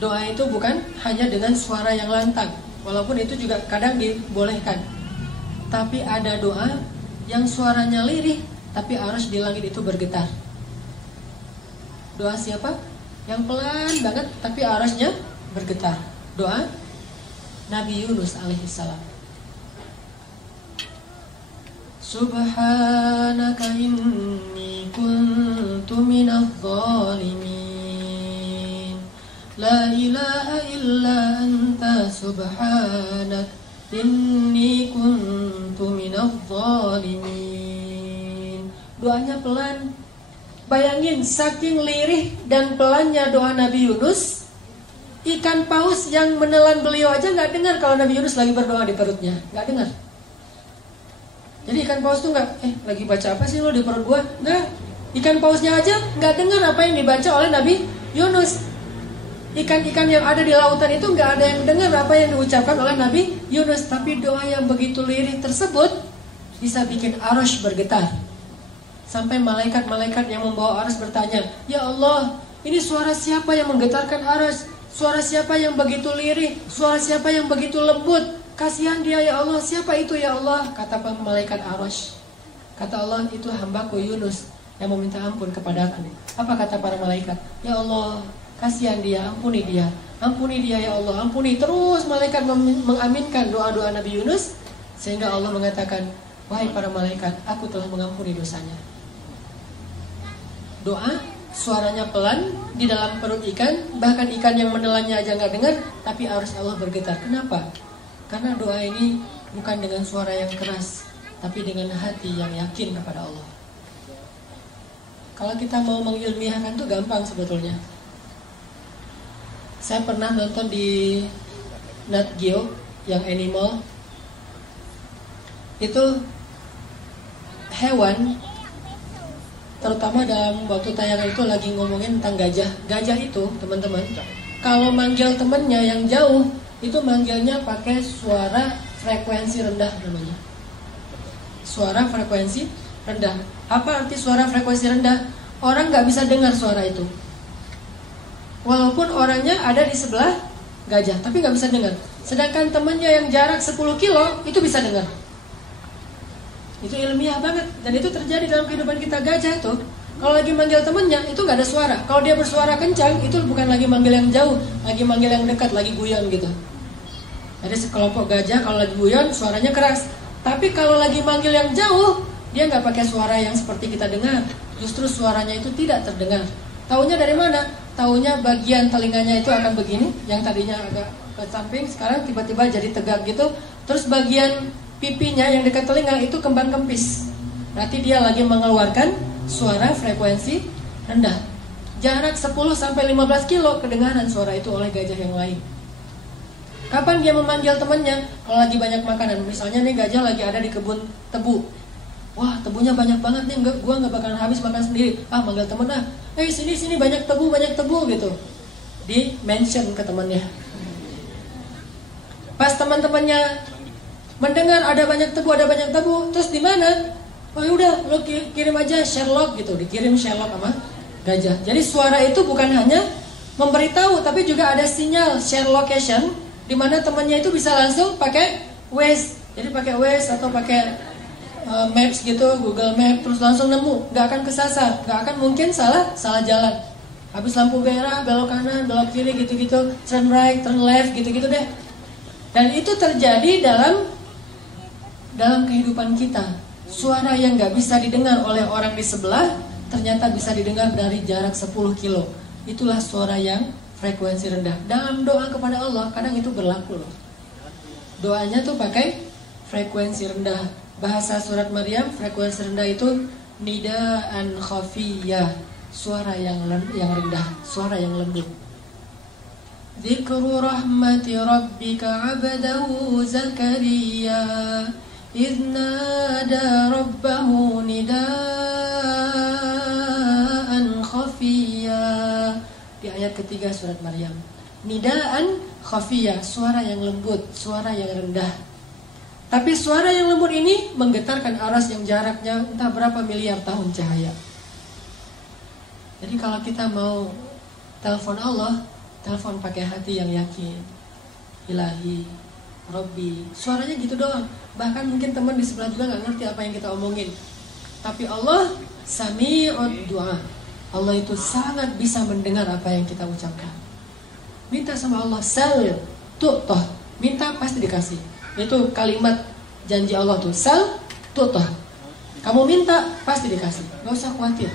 Doa itu bukan hanya dengan suara yang lantang, walaupun itu juga kadang dibolehkan. Tapi ada doa yang suaranya lirih, tapi arasy di langit itu bergetar. Doa siapa? Yang pelan banget tapi arasnya bergetar. Doa Nabi Yunus alaihissalam. Subhanaka inni kuntu minadh dhalimin. La ilaha illa anta subhanak inni kuntu minadh dhalimin. Doanya pelan. Bayangin saking lirih dan pelannya doa Nabi Yunus, ikan paus yang menelan beliau aja nggak dengar kalau Nabi Yunus lagi berdoa di perutnya, nggak dengar. Jadi ikan paus tuh nggak, lagi baca apa sih lo di perut gua? Nggak, ikan pausnya aja nggak dengar apa yang dibaca oleh Nabi Yunus. Ikan-ikan yang ada di lautan itu nggak ada yang dengar apa yang diucapkan oleh Nabi Yunus. Tapi doa yang begitu lirih tersebut bisa bikin arasy bergetar. Sampai malaikat-malaikat yang membawa arasy bertanya, "Ya Allah, ini suara siapa yang menggetarkan arasy? Suara siapa yang begitu lirih? Suara siapa yang begitu lembut? Kasihan dia ya Allah, siapa itu ya Allah?" Kata malaikat arasy. Kata Allah, "Itu hambaku Yunus yang meminta ampun kepadaku." Apa kata para malaikat? "Ya Allah, kasihan dia, ampuni dia. Ampuni dia ya Allah, ampuni." Terus malaikat mengaminkan doa-doa Nabi Yunus, sehingga Allah mengatakan, "Wahai para malaikat, aku telah mengampuni dosanya." Doa suaranya pelan di dalam perut ikan, bahkan ikan yang menelannya aja nggak dengar, tapi arasy Allah bergetar. Kenapa? Karena doa ini bukan dengan suara yang keras, tapi dengan hati yang yakin kepada Allah. Kalau kita mau mengilmiahkan tuh gampang sebetulnya. Saya pernah nonton di Nat Geo yang animal. Itu hewan, terutama dalam waktu tayangan itu lagi ngomongin tentang gajah. Gajah itu, teman-teman, kalau manggil temennya yang jauh, itu manggilnya pakai suara frekuensi rendah namanya. Suara frekuensi rendah. Apa arti suara frekuensi rendah? Orang nggak bisa dengar suara itu. Walaupun orangnya ada di sebelah gajah, tapi nggak bisa dengar. Sedangkan temannya yang jarak 10 kilo, itu bisa dengar. Itu ilmiah banget. Dan itu terjadi dalam kehidupan kita. Gajah itu kalau lagi manggil temennya itu nggak ada suara. Kalau dia bersuara kencang, itu bukan lagi manggil yang jauh, lagi manggil yang dekat, lagi guyon gitu. Ada sekelompok gajah kalau lagi guyon suaranya keras. Tapi kalau lagi manggil yang jauh, dia nggak pakai suara yang seperti kita dengar. Justru suaranya itu tidak terdengar. Taunya dari mana? Taunya bagian telinganya itu akan begini, yang tadinya agak ke samping, sekarang tiba-tiba jadi tegak gitu. Terus bagian pipinya yang dekat telinga itu kembang kempis. Berarti dia lagi mengeluarkan suara frekuensi rendah. Jarak 10-15 kilo kedengaran suara itu oleh gajah yang lain. Kapan dia memanggil temannya? Kalau lagi banyak makanan. Misalnya nih gajah lagi ada di kebun tebu. Wah, tebunya banyak banget nih, gua nggak bakalan habis makan sendiri. Manggil temen sini banyak tebu gitu. Di mention ke temannya. Pas teman-temannya mendengar ada banyak tebu, terus di mana? Oh yaudah, lo kirim aja Sherlock gitu, dikirim Sherlock sama gajah. Jadi suara itu bukan hanya memberitahu, tapi juga ada sinyal share location, di mana temannya itu bisa langsung pakai Waze. Jadi pakai Waze atau pakai Maps gitu, Google Map, terus langsung nemu, nggak akan kesasar, nggak akan mungkin salah jalan. Habis lampu merah, belok kanan, belok kiri gitu-gitu, turn right, turn left gitu-gitu deh. Dan itu terjadi dalam kehidupan kita. Suara yang gak bisa didengar oleh orang di sebelah ternyata bisa didengar dari jarak 10 kilo. Itulah suara yang frekuensi rendah. Dalam doa kepada Allah kadang itu berlaku loh. Doanya tuh pakai frekuensi rendah. Bahasa surat Maryam frekuensi rendah itu nidaan khafiyah, suara yang rendah, suara yang lembut. Dzikru rahmati rabbika 'abdahu Zakaria idnada rabbahu nidaan khafiyya. Di ayat ketiga surat Maryam. Nidaan khafiyya, suara yang lembut, suara yang rendah. Tapi suara yang lembut ini menggetarkan aras yang jaraknya entah berapa miliar tahun cahaya. Jadi kalau kita mau telepon Allah, telepon pakai hati yang yakin. Ilahi, Robbi, suaranya gitu doang. Bahkan mungkin teman di sebelah juga gak ngerti apa yang kita omongin. Tapi Allah sami'ud du'a. Allah itu sangat bisa mendengar apa yang kita ucapkan. Minta sama Allah, sal tu'toh, minta pasti dikasih. Itu kalimat janji Allah tuh, sal tu'toh. Kamu minta pasti dikasih, gak usah khawatir.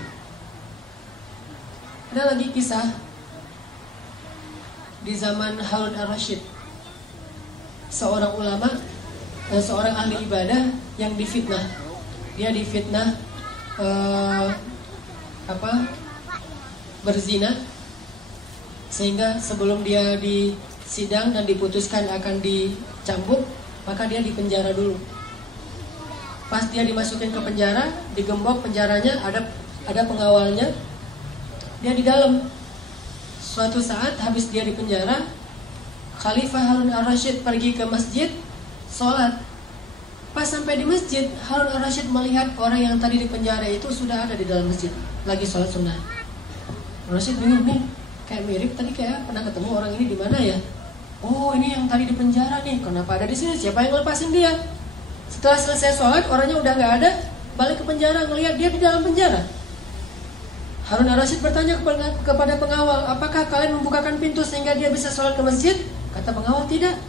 Ada lagi kisah di zaman Harun ar-Rasyid, seorang ulama dan seorang ahli ibadah yang difitnah. Dia difitnah berzina, sehingga sebelum dia disidang dan diputuskan akan dicambuk, maka dia dipenjara dulu. Pas dia dimasukin ke penjara, digembok penjaranya, ada pengawalnya. Dia di dalam. Suatu saat habis dia di penjara, Khalifah Harun ar-Rasyid pergi ke masjid, sholat. Pas sampai di masjid, Harun ar-Rasyid melihat orang yang tadi di penjara itu sudah ada di dalam masjid, lagi sholat sunnah. Ar-Rasyid bingung nih, kayak mirip tadi, kayak pernah ketemu orang ini di mana ya? Oh, ini yang tadi di penjara nih, kenapa ada di sini? Siapa yang lepasin dia? Setelah selesai sholat, orangnya udah nggak ada, balik ke penjara, ngelihat dia di dalam penjara. Harun ar-Rasyid bertanya kepada pengawal, apakah kalian membukakan pintu sehingga dia bisa sholat ke masjid? Kata pengawal, tidak.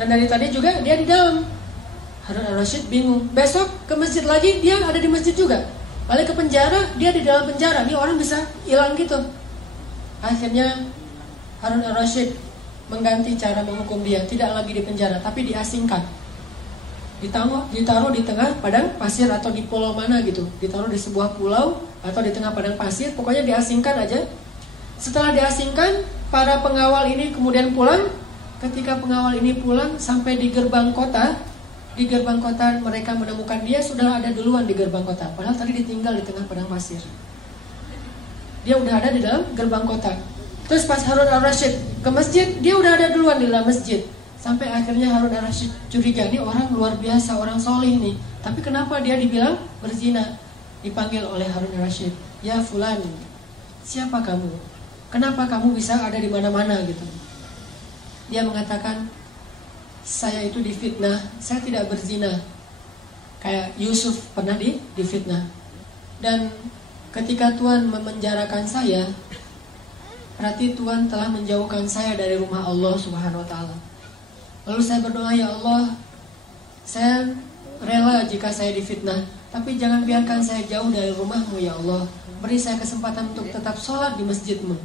Dan dari tadi juga dia di dalam. Harun ar-Rasyid bingung. Besok ke masjid lagi, dia ada di masjid juga. Balik ke penjara, dia di dalam penjara. Ini orang bisa hilang gitu. Akhirnya Harun ar-Rasyid mengganti cara menghukum dia. Tidak lagi di penjara, tapi diasingkan. Ditaruh di tengah padang pasir atau di pulau mana gitu. Ditaruh di sebuah pulau atau di tengah padang pasir, pokoknya diasingkan aja. Setelah diasingkan, para pengawal ini kemudian pulang. Ketika pengawal ini pulang sampai di gerbang kota, mereka menemukan dia sudah ada duluan di gerbang kota. Padahal tadi ditinggal di tengah padang pasir. Dia udah ada di dalam gerbang kota. Terus pas Harun ar-Rasyid ke masjid, dia udah ada duluan di dalam masjid. Sampai akhirnya Harun ar-Rasyid curiga, ini orang luar biasa, orang soleh nih. Tapi kenapa dia dibilang berzina? Dipanggil oleh Harun ar-Rasyid, ya fulan, siapa kamu? Kenapa kamu bisa ada di mana-mana gitu? Dia mengatakan, saya itu difitnah, saya tidak berzina. Kayak Yusuf pernah difitnah. Dan ketika Tuhan memenjarakan saya, berarti Tuhan telah menjauhkan saya dari rumah Allah Subhanahu wa Ta'ala. Lalu saya berdoa, ya Allah, saya rela jika saya difitnah, tapi jangan biarkan saya jauh dari rumah-Mu ya Allah. Beri saya kesempatan untuk tetap sholat di masjid-Mu.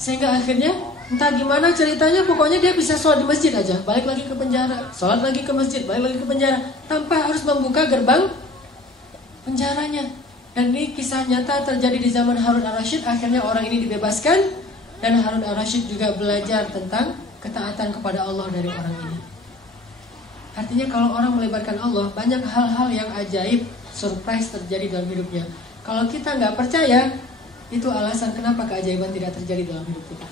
Sehingga akhirnya entah gimana ceritanya, pokoknya dia bisa sholat di masjid aja. Balik lagi ke penjara, sholat lagi ke masjid, balik lagi ke penjara, tanpa harus membuka gerbang penjaranya. Dan ini kisah nyata terjadi di zaman Harun ar-Rasyid. Akhirnya orang ini dibebaskan, dan Harun ar-Rasyid juga belajar tentang ketaatan kepada Allah dari orang ini. Artinya kalau orang melebarkan Allah, banyak hal-hal yang ajaib, surprise terjadi dalam hidupnya. Kalau kita nggak percaya, itu alasan kenapa keajaiban tidak terjadi dalam hidup kita.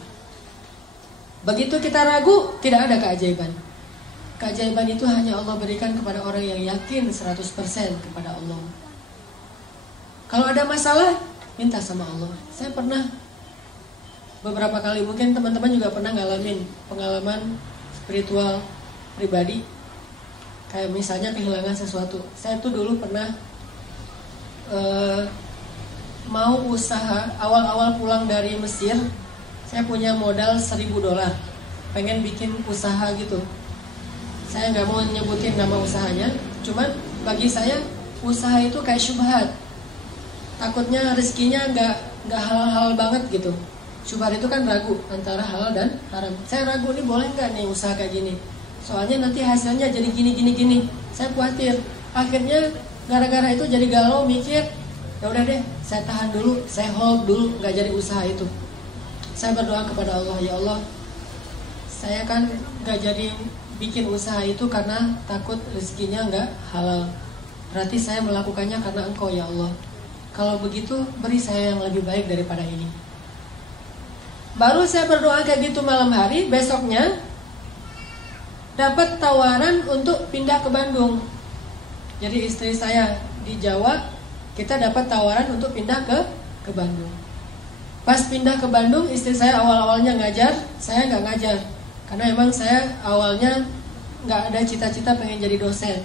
Begitu kita ragu, tidak ada keajaiban. Keajaiban itu hanya Allah berikan kepada orang yang yakin 100% kepada Allah. Kalau ada masalah, minta sama Allah. Saya pernah beberapa kali, mungkin teman-teman juga pernah ngalamin pengalaman spiritual pribadi, kayak misalnya kehilangan sesuatu. Saya tuh dulu pernah mau usaha, awal-awal pulang dari Mesir, saya punya modal $1.000, pengen bikin usaha gitu. Saya nggak mau nyebutin nama usahanya, cuman bagi saya usaha itu kayak syubhat. Takutnya rezekinya nggak halal banget gitu. Syubhat itu kan ragu antara halal dan haram. Saya ragu nih, boleh nggak nih usaha kayak gini? Soalnya nanti hasilnya jadi gini. Saya khawatir. Akhirnya gara-gara itu jadi galau, mikir, ya udah deh, saya tahan dulu, saya hold dulu, nggak jadi usaha itu. Saya berdoa kepada Allah, ya Allah, saya kan nggak jadi bikin usaha itu karena takut rezekinya nggak halal. Berarti saya melakukannya karena Engkau ya Allah. Kalau begitu beri saya yang lebih baik daripada ini. Baru saya berdoa kayak gitu malam hari, besoknya dapat tawaran untuk pindah ke Bandung. Jadi istri saya di Jawa, kita dapat tawaran untuk pindah ke Bandung. Pas pindah ke Bandung, istri saya awal-awalnya ngajar, saya nggak ngajar. Karena emang saya awalnya nggak ada cita-cita pengen jadi dosen.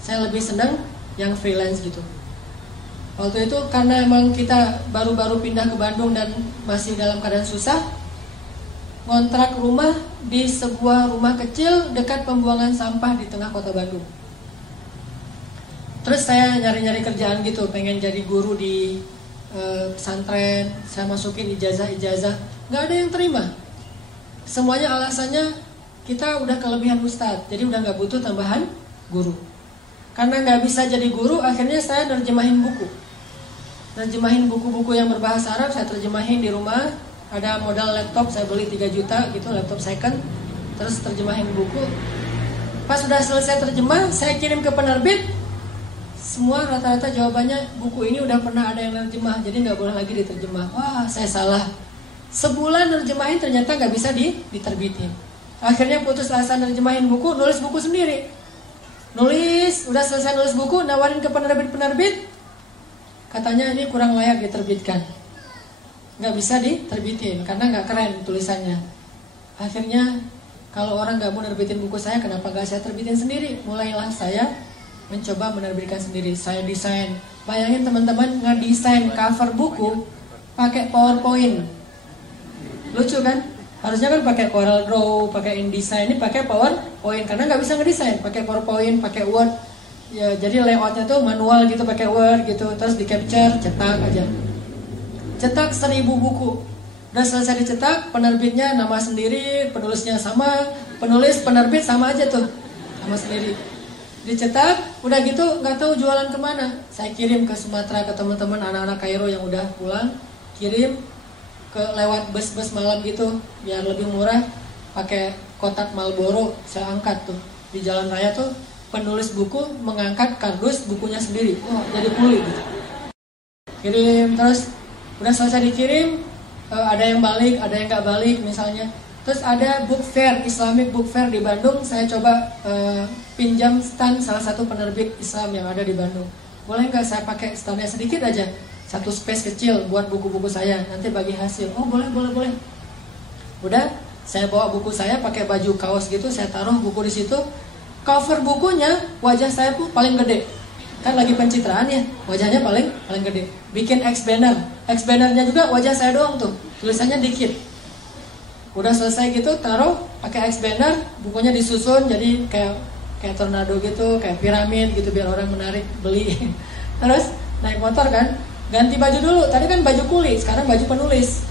Saya lebih senang yang freelance gitu. Waktu itu karena emang kita baru-baru pindah ke Bandung dan masih dalam keadaan susah, ngontrak rumah di sebuah rumah kecil dekat pembuangan sampah di tengah kota Bandung. Terus saya nyari-nyari kerjaan gitu, pengen jadi guru di pesantren, saya masukin ijazah-ijazah, nggak ada yang terima. Semuanya alasannya kita udah kelebihan ustadz, jadi udah nggak butuh tambahan guru. Karena nggak bisa jadi guru, akhirnya saya nerjemahin buku. Nerjemahin buku-buku yang berbahasa Arab, saya terjemahin di rumah. Ada modal laptop, saya beli 3 juta gitu, laptop second. Terus terjemahin buku. Pas sudah selesai terjemah, saya kirim ke penerbit. Semua rata-rata jawabannya, buku ini udah pernah ada yang nerjemah, jadi nggak boleh lagi diterjemah. Wah, saya salah. Sebulan nerjemahin ternyata nggak bisa diterbitin. Akhirnya putus asa nerjemahin buku, nulis buku sendiri. Nulis, udah selesai nulis buku, nawarin ke penerbit-penerbit. Katanya ini kurang layak diterbitkan, nggak bisa diterbitin karena nggak keren tulisannya. Akhirnya kalau orang nggak mau nerbitin buku saya, kenapa nggak saya terbitin sendiri? Mulailah saya mencoba menerbitkan sendiri. Saya desain. Bayangin teman-teman ngedesain cover buku pakai PowerPoint. Lucu kan? Harusnya kan pakai Corel Draw, pakai InDesign, ini pakai PowerPoint karena nggak bisa ngedesain. Pakai PowerPoint, pakai Word. Ya, jadi layoutnya tuh manual gitu, pakai Word gitu, terus di capture, cetak aja. Cetak 1000 buku. Udah selesai dicetak, penerbitnya nama sendiri, penulisnya sama, penulis penerbit sama aja tuh, sama sendiri. Dicetak, udah gitu nggak tahu jualan kemana. Saya kirim ke Sumatera ke teman-teman anak-anak Kairo yang udah pulang, kirim ke lewat bus-bus malam gitu, biar lebih murah. Pakai kotak Marlboro, saya angkat tuh di jalan raya tuh. Penulis buku mengangkat kardus bukunya sendiri, jadi pulih gitu. Kirim terus, udah selesai dikirim, ada yang balik, ada yang nggak balik misalnya. Terus ada book fair, Islamic book fair di Bandung, saya coba pinjam stand salah satu penerbit Islam yang ada di Bandung. Boleh nggak saya pakai standnya sedikit aja, satu space kecil buat buku-buku saya, nanti bagi hasil. Oh boleh. Udah, saya bawa buku saya pakai baju kaos gitu, saya taruh buku di situ. Cover bukunya wajah saya tuh paling gede. Kan lagi pencitraan ya, wajahnya paling gede. Bikin X bannernya juga wajah saya doang tuh, tulisannya dikit. Udah selesai gitu, taruh pakai X banner, bukunya disusun jadi kayak tornado gitu, kayak piramid gitu biar orang menarik beli. Terus naik motor kan, ganti baju dulu. Tadi kan baju kuli, sekarang baju penulis.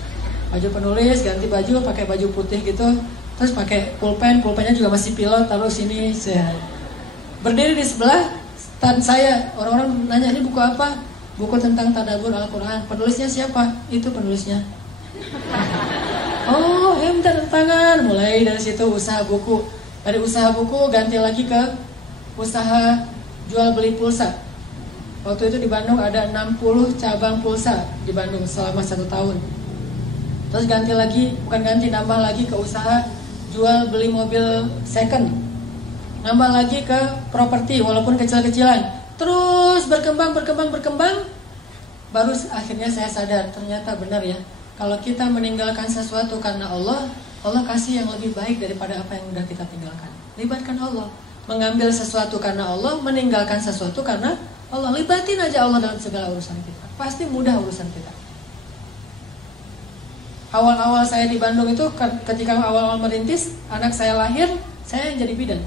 Baju penulis, ganti baju pakai baju putih gitu. Terus pakai pulpennya juga masih pilot, taruh sini. Saya berdiri di sebelah stand saya. Orang-orang nanya, ini buku apa? Buku tentang tadabbur Al-Quran. Penulisnya siapa? Itu penulisnya. Oh, minta tangan. Mulai dari situ usaha buku. Dari usaha buku ganti lagi ke usaha jual beli pulsa. Waktu itu di Bandung ada 60 cabang pulsa di Bandung selama 1 tahun. Terus ganti lagi, nambah lagi ke usaha jual beli mobil second, nambah lagi ke properti walaupun kecil-kecilan, terus berkembang. Baru akhirnya saya sadar ternyata benar ya, kalau kita meninggalkan sesuatu karena Allah kasih yang lebih baik daripada apa yang udah kita tinggalkan. Libatkan Allah. Mengambil sesuatu karena Allah, meninggalkan sesuatu karena Allah. Libatin aja Allah dalam segala urusan kita, pasti mudah urusan kita. Awal-awal saya di Bandung itu, ketika awal-awal merintis, anak saya lahir, saya yang jadi bidan.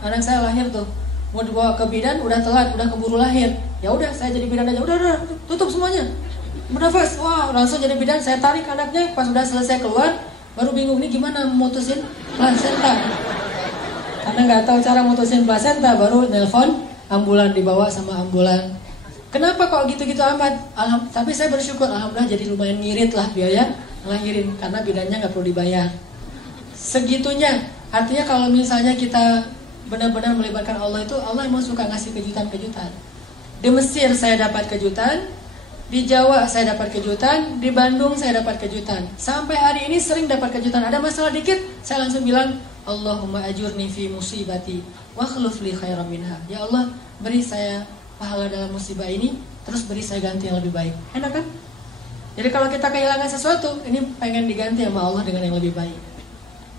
Anak saya lahir tuh, mau dibawa ke bidan, udah telat, udah keburu lahir. Ya udah, saya jadi bidan aja. Udah, tutup semuanya. Bernafas, wah langsung jadi bidan. Saya tarik anaknya, pas udah selesai keluar, baru bingung nih gimana mutusin plasenta. Karena nggak tahu cara mutusin plasenta, baru nelpon ambulan, dibawa sama ambulan. Kenapa kok gitu-gitu amat? Tapi saya bersyukur, alhamdulillah jadi lumayan ngirit lah biaya ngelahirin, karena bidannya nggak perlu dibayar. Segitunya Artinya kalau misalnya kita benar-benar melibatkan Allah itu, Allah emang suka ngasih kejutan-kejutan. Di Mesir saya dapat kejutan, di Jawa saya dapat kejutan, di Bandung saya dapat kejutan. Sampai hari ini sering dapat kejutan. Ada masalah dikit, saya langsung bilang, Allahumma ajurni fi musibati wa khluf li khairan minha. Ya Allah, beri saya pahala dalam musibah ini, terus beri saya ganti yang lebih baik. Enak kan? Jadi kalau kita kehilangan sesuatu, ini pengen diganti sama Allah dengan yang lebih baik.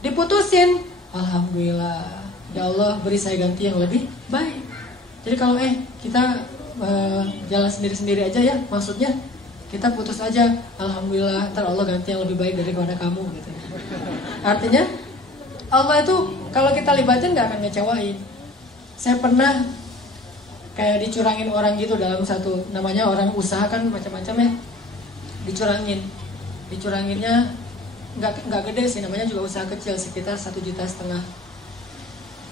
Diputusin, alhamdulillah, ya Allah beri saya ganti yang lebih baik. Jadi kalau kita jalan sendiri-sendiri aja ya, maksudnya kita putus aja, alhamdulillah, ntar Allah ganti yang lebih baik daripada kamu gitu. Artinya Allah itu kalau kita libatin gak akan ngecewain. Saya pernah kayak dicurangin orang gitu dalam satu, namanya orang usaha kan macam-macam ya, dicuranginnya nggak gede sih, namanya juga usaha kecil, sekitar 1,5 juta.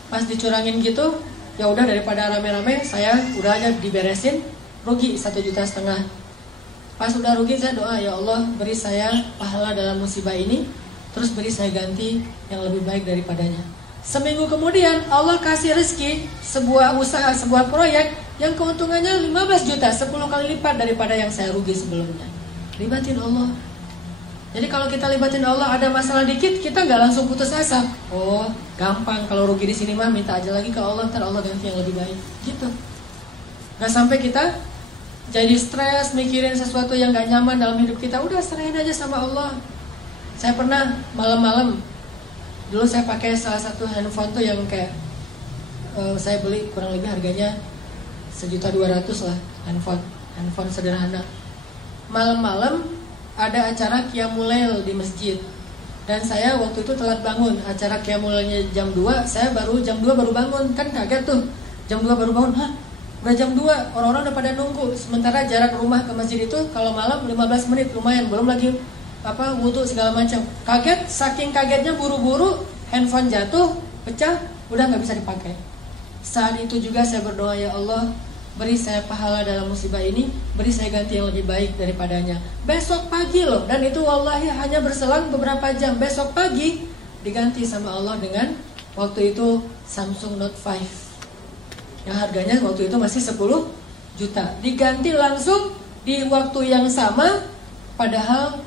Pas dicurangin gitu, ya udah daripada rame-rame, saya udah aja diberesin, rugi 1,5 juta. Pas udah rugi, saya doa, ya Allah beri saya pahala dalam musibah ini, terus beri saya ganti yang lebih baik daripadanya. Seminggu kemudian Allah kasih rezeki, sebuah usaha, sebuah proyek yang keuntungannya 15 juta, 10 kali lipat daripada yang saya rugi sebelumnya. Libatin Allah. Jadi kalau kita libatin Allah, ada masalah dikit, kita nggak langsung putus asa. Oh, gampang, kalau rugi di sini mah minta aja lagi ke Allah, ntar Allah ganti yang lebih baik. Gitu. Nggak sampai kita jadi stres mikirin sesuatu yang nggak nyaman dalam hidup kita. Udah serahin aja sama Allah. Saya pernah malam-malam, dulu saya pakai salah satu handphone tuh yang kayak saya beli kurang lebih harganya 1.200.000 lah, handphone sederhana. Malam-malam ada acara Qiyamul Lail di masjid, dan saya waktu itu telat bangun. Acara Qiyamul Lailnya jam 2, saya jam 2 baru bangun. Kan kaget tuh, jam 2 baru bangun. Hah, udah jam 2, orang-orang udah pada nunggu. Sementara jarak rumah ke masjid itu kalau malam 15 menit, lumayan. Belum lagi wudhu segala macam. Kaget, saking kagetnya buru-buru handphone jatuh, pecah, udah nggak bisa dipakai. Saat itu juga saya berdoa, ya Allah beri saya pahala dalam musibah ini, beri saya ganti yang lebih baik daripadanya. Besok pagi loh, dan itu wallahi hanya berselang beberapa jam. Besok pagi diganti sama Allah dengan waktu itu Samsung Note 5 yang harganya waktu itu masih 10 juta. Diganti langsung di waktu yang sama, padahal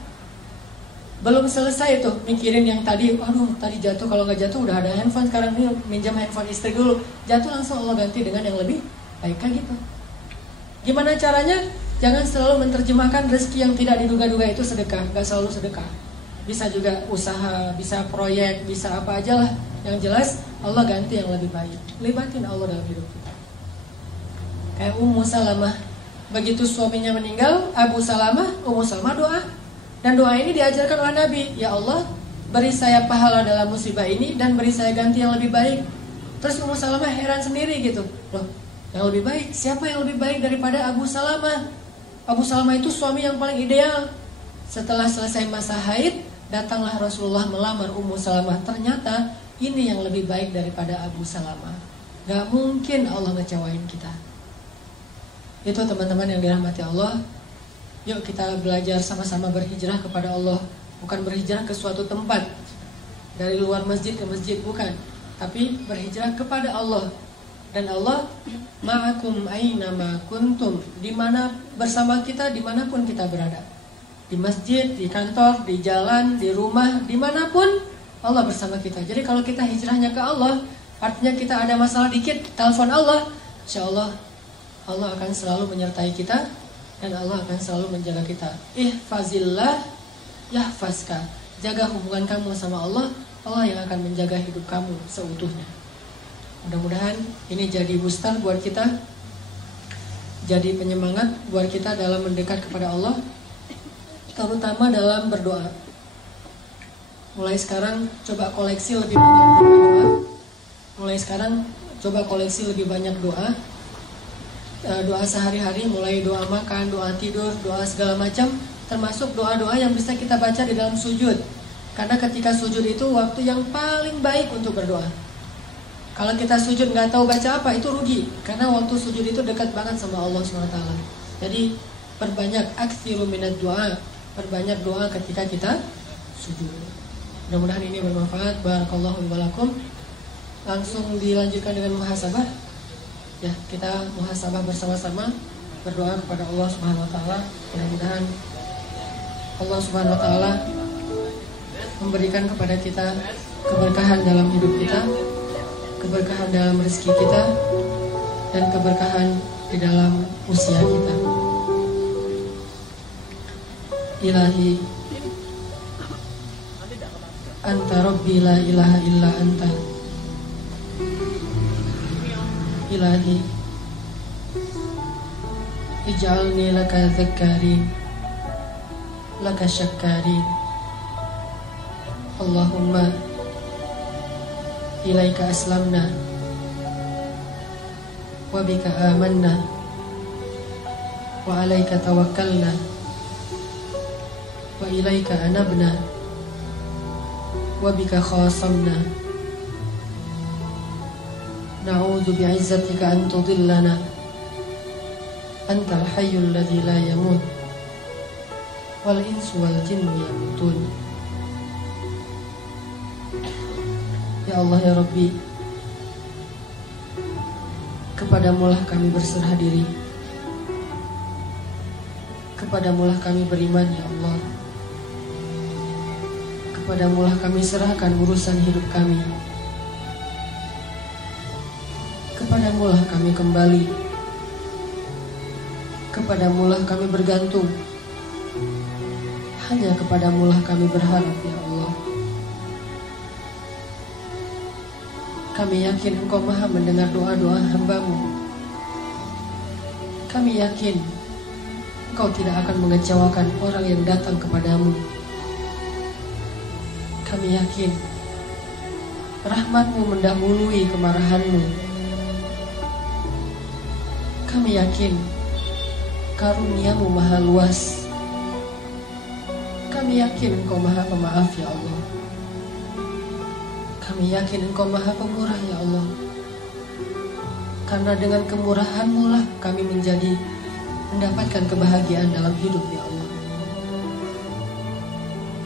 belum selesai tuh mikirin yang tadi. Aduh, tadi jatuh, kalau nggak jatuh udah ada handphone, sekarang ini minjam handphone istri dulu. Jatuh langsung Allah ganti dengan yang lebih baik kan gitu. Gimana caranya? Jangan selalu menerjemahkan rezeki yang tidak diduga-duga itu sedekah. Gak selalu sedekah. Bisa juga usaha, bisa proyek, bisa apa aja lah. Yang jelas Allah ganti yang lebih baik. Libatin Allah dalam hidup kita. Kayak Ummu Salamah, begitu suaminya meninggal, Ummu Salamah doa. Dan doa ini diajarkan oleh Nabi. Ya Allah, beri saya pahala dalam musibah ini dan beri saya ganti yang lebih baik. Terus Ummu Salamah heran sendiri gitu. Loh, yang lebih baik? Siapa yang lebih baik daripada Abu Salamah? Abu Salamah itu suami yang paling ideal. Setelah selesai masa haid, datanglah Rasulullah melamar Ummu Salamah. Ternyata ini yang lebih baik daripada Abu Salamah. Gak mungkin Allah ngecewain kita. Itu teman-teman yang dirahmati Allah. Yuk kita belajar sama-sama berhijrah kepada Allah. Bukan berhijrah ke suatu tempat, dari luar masjid ke masjid, bukan. Tapi berhijrah kepada Allah. Dan Allah ma'akum aina ma kuntum, dimana bersama kita dimanapun kita berada. Di masjid, di kantor, di jalan, di rumah, dimanapun Allah bersama kita. Jadi kalau kita hijrahnya ke Allah, artinya kita ada masalah dikit, telepon Allah, insya Allah Allah akan selalu menyertai kita, dan Allah akan selalu menjaga kita. Ihfazillah yahfazka. Jaga hubungan kamu sama Allah, Allah yang akan menjaga hidup kamu seutuhnya. Mudah-mudahan ini jadi booster buat kita, jadi penyemangat buat kita dalam mendekat kepada Allah, terutama dalam berdoa. Mulai sekarang coba koleksi lebih banyak doa. Mulai sekarang coba koleksi lebih banyak doa. Doa sehari-hari, mulai doa makan, doa tidur, doa segala macam, termasuk doa-doa yang bisa kita baca di dalam sujud. Karena ketika sujud itu waktu yang paling baik untuk berdoa. Kalau kita sujud nggak tahu baca apa, itu rugi. Karena waktu sujud itu dekat banget sama Allah SWT. Jadi perbanyak aktsiru minad doa, perbanyak doa ketika kita sujud. Mudah-mudahan ini bermanfaat. Barakallahu wa lakum. Langsung dilanjutkan dengan muhasabah. Ya, kita muhasabah bersama-sama, berdoa kepada Allah Subhanahu wa taala. Mudah-mudahan Allah Subhanahu wa taala memberikan kepada kita keberkahan dalam hidup kita, keberkahan dalam rezeki kita, dan keberkahan di dalam usia kita. Ilahi Anta Rabbi la ilaha illa Anta. Ilahi ij'alni laka dzakkarin laka syakkarin. Allahumma ilaika aslamna wa bika amanna wa alaika tawakkalna wa ilaika anabna wa bika khasamna. Na'udzu bi'izzatika an tudillana antal hayyul ladzi la yamut wal insu wal jinnu yamutun. Ya Allah ya Rabbi, kepadamulah kami berserah diri, kepadamulah kami beriman ya Allah, kepadamulah kami serahkan urusan hidup kami, kepadamulah kami kembali, kepadamulah kami bergantung, hanya kepadamulah kami berharap ya Allah. Kami yakin Engkau maha mendengar doa-doa hamba-Mu. Kami yakin Engkau tidak akan mengecewakan orang yang datang kepadamu. Kami yakin rahmat-Mu mendahului kemarahan-Mu. Kami yakin karunia-Mu maha luas. Kami yakin Engkau maha pemaaf ya Allah. Kami yakin Engkau maha pemurah ya Allah. Karena dengan kemurahan-Mu lah kami mendapatkan kebahagiaan dalam hidup ya Allah.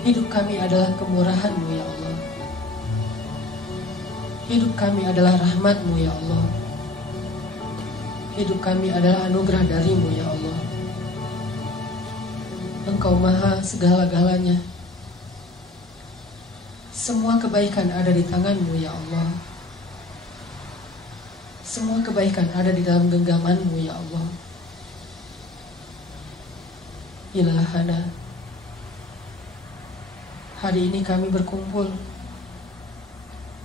Hidup kami adalah kemurahan-Mu ya Allah. Hidup kami adalah rahmat-Mu ya Allah. Hidup kami adalah anugerah dari-Mu ya Allah. Engkau maha segala-galanya. Semua kebaikan ada di tangan-Mu ya Allah. Semua kebaikan ada di dalam genggaman-Mu ya Allah. Ilahana, hari ini kami berkumpul,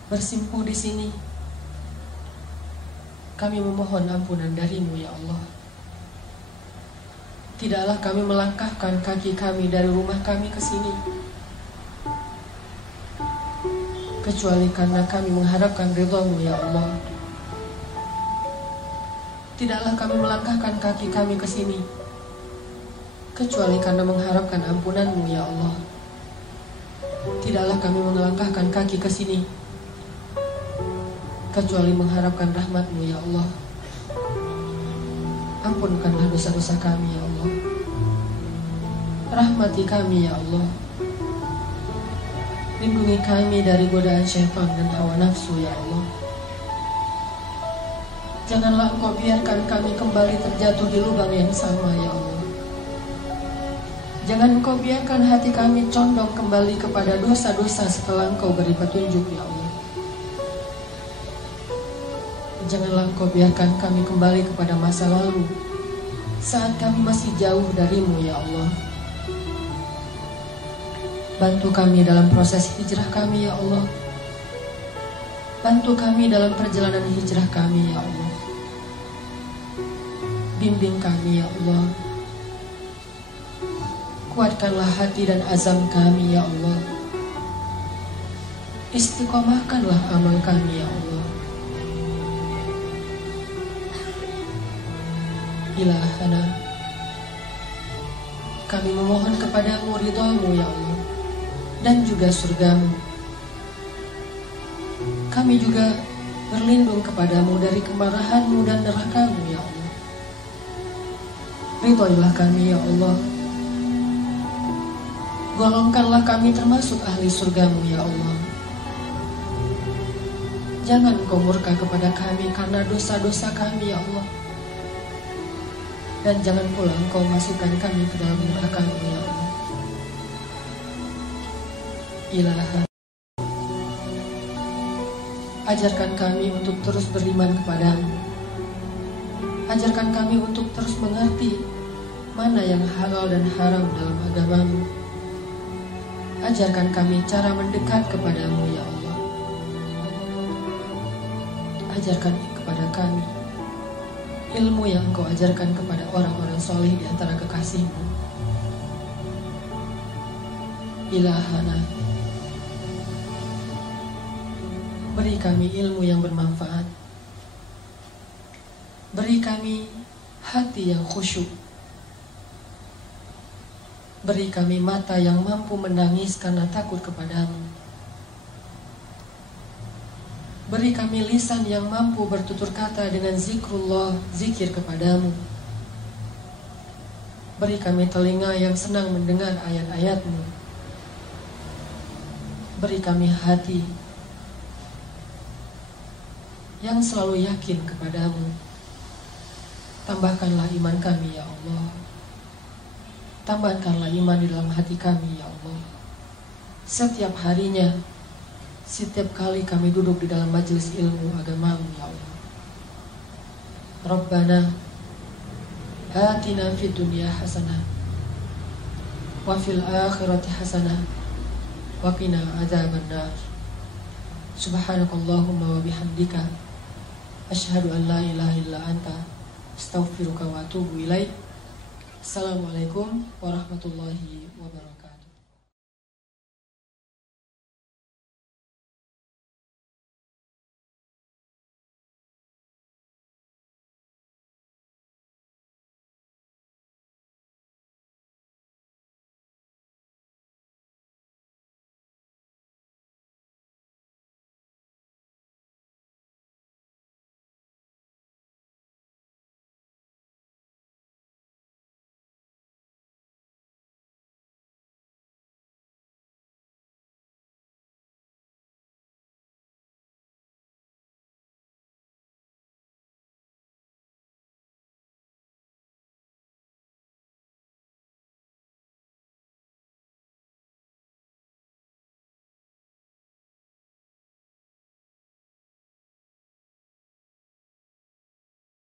bersimpuh di sini. Kami memohon ampunan dari-Mu ya Allah. Tidaklah kami melangkahkan kaki kami dari rumah kami ke sini kecuali karena kami mengharapkan ridha-Mu ya Allah. Tidaklah kami melangkahkan kaki kami ke sini kecuali karena mengharapkan ampunan-Mu ya Allah. Tidaklah kami melangkahkan kaki ke sini kecuali mengharapkan rahmat-Mu ya Allah. Ampunkanlah dosa-dosa kami ya Allah. Rahmati kami ya Allah. Lindungi kami dari godaan syaitan dan hawa nafsu ya Allah. Janganlah Engkau biarkan kami kembali terjatuh di lubang yang sama ya Allah. Jangan Engkau biarkan hati kami condong kembali kepada dosa-dosa setelah Engkau beri petunjuk ya Allah. Janganlah Engkau biarkan kami kembali kepada masa lalu saat kami masih jauh dari-Mu ya Allah. Bantu kami dalam proses hijrah kami ya Allah. Bantu kami dalam perjalanan hijrah kami ya Allah. Bimbing kami ya Allah. Kuatkanlah hati dan azam kami ya Allah. Istiqomahkanlah amal kami ya Allah. Ilahana, kami memohon kepadamu ridha-Mu ya Allah, dan juga surga-Mu. Kami juga berlindung kepadamu dari kemarahan-Mu dan neraka-Mu ya Allah. Ridhoilah kami ya Allah. Golongkanlah kami termasuk ahli surgamu ya Allah. Jangan Engkau murka kepada kami karena dosa-dosa kami ya Allah. Dan jangan pula Engkau masukkan kami ke dalam neraka-Mu ya Allah. Ilaha, ajarkan kami untuk terus beriman kepadamu. Ajarkan kami untuk terus mengerti mana yang halal dan haram dalam agamamu. Ajarkan kami cara mendekat kepadamu ya Allah. Ajarkan kepada kami ilmu yang Engkau ajarkan kepada orang-orang soleh di antara kekasih-Mu. Ilahana, beri kami ilmu yang bermanfaat. Beri kami hati yang khusyuk. Beri kami mata yang mampu menangis karena takut kepadamu. Beri kami lisan yang mampu bertutur kata dengan zikrullah, zikir kepadamu. Beri kami telinga yang senang mendengar ayat-ayat-Mu. Beri kami hati yang selalu yakin kepadamu. Tambahkanlah iman kami ya Allah. Tambahkanlah iman di dalam hati kami ya Allah. Setiap harinya, setiap kali kami duduk di dalam majelis ilmu agamamu ya Allah. Rabbana atina fid dunya hasanah wa fil akhirati hasanah wa qina adzabannar. Subhanakallahumma wa bihamdika asyhadu an la ilaha illa anta astaghfiruka wa atubu ilaik. Assalamualaikum warahmatullahi wabarakatuh.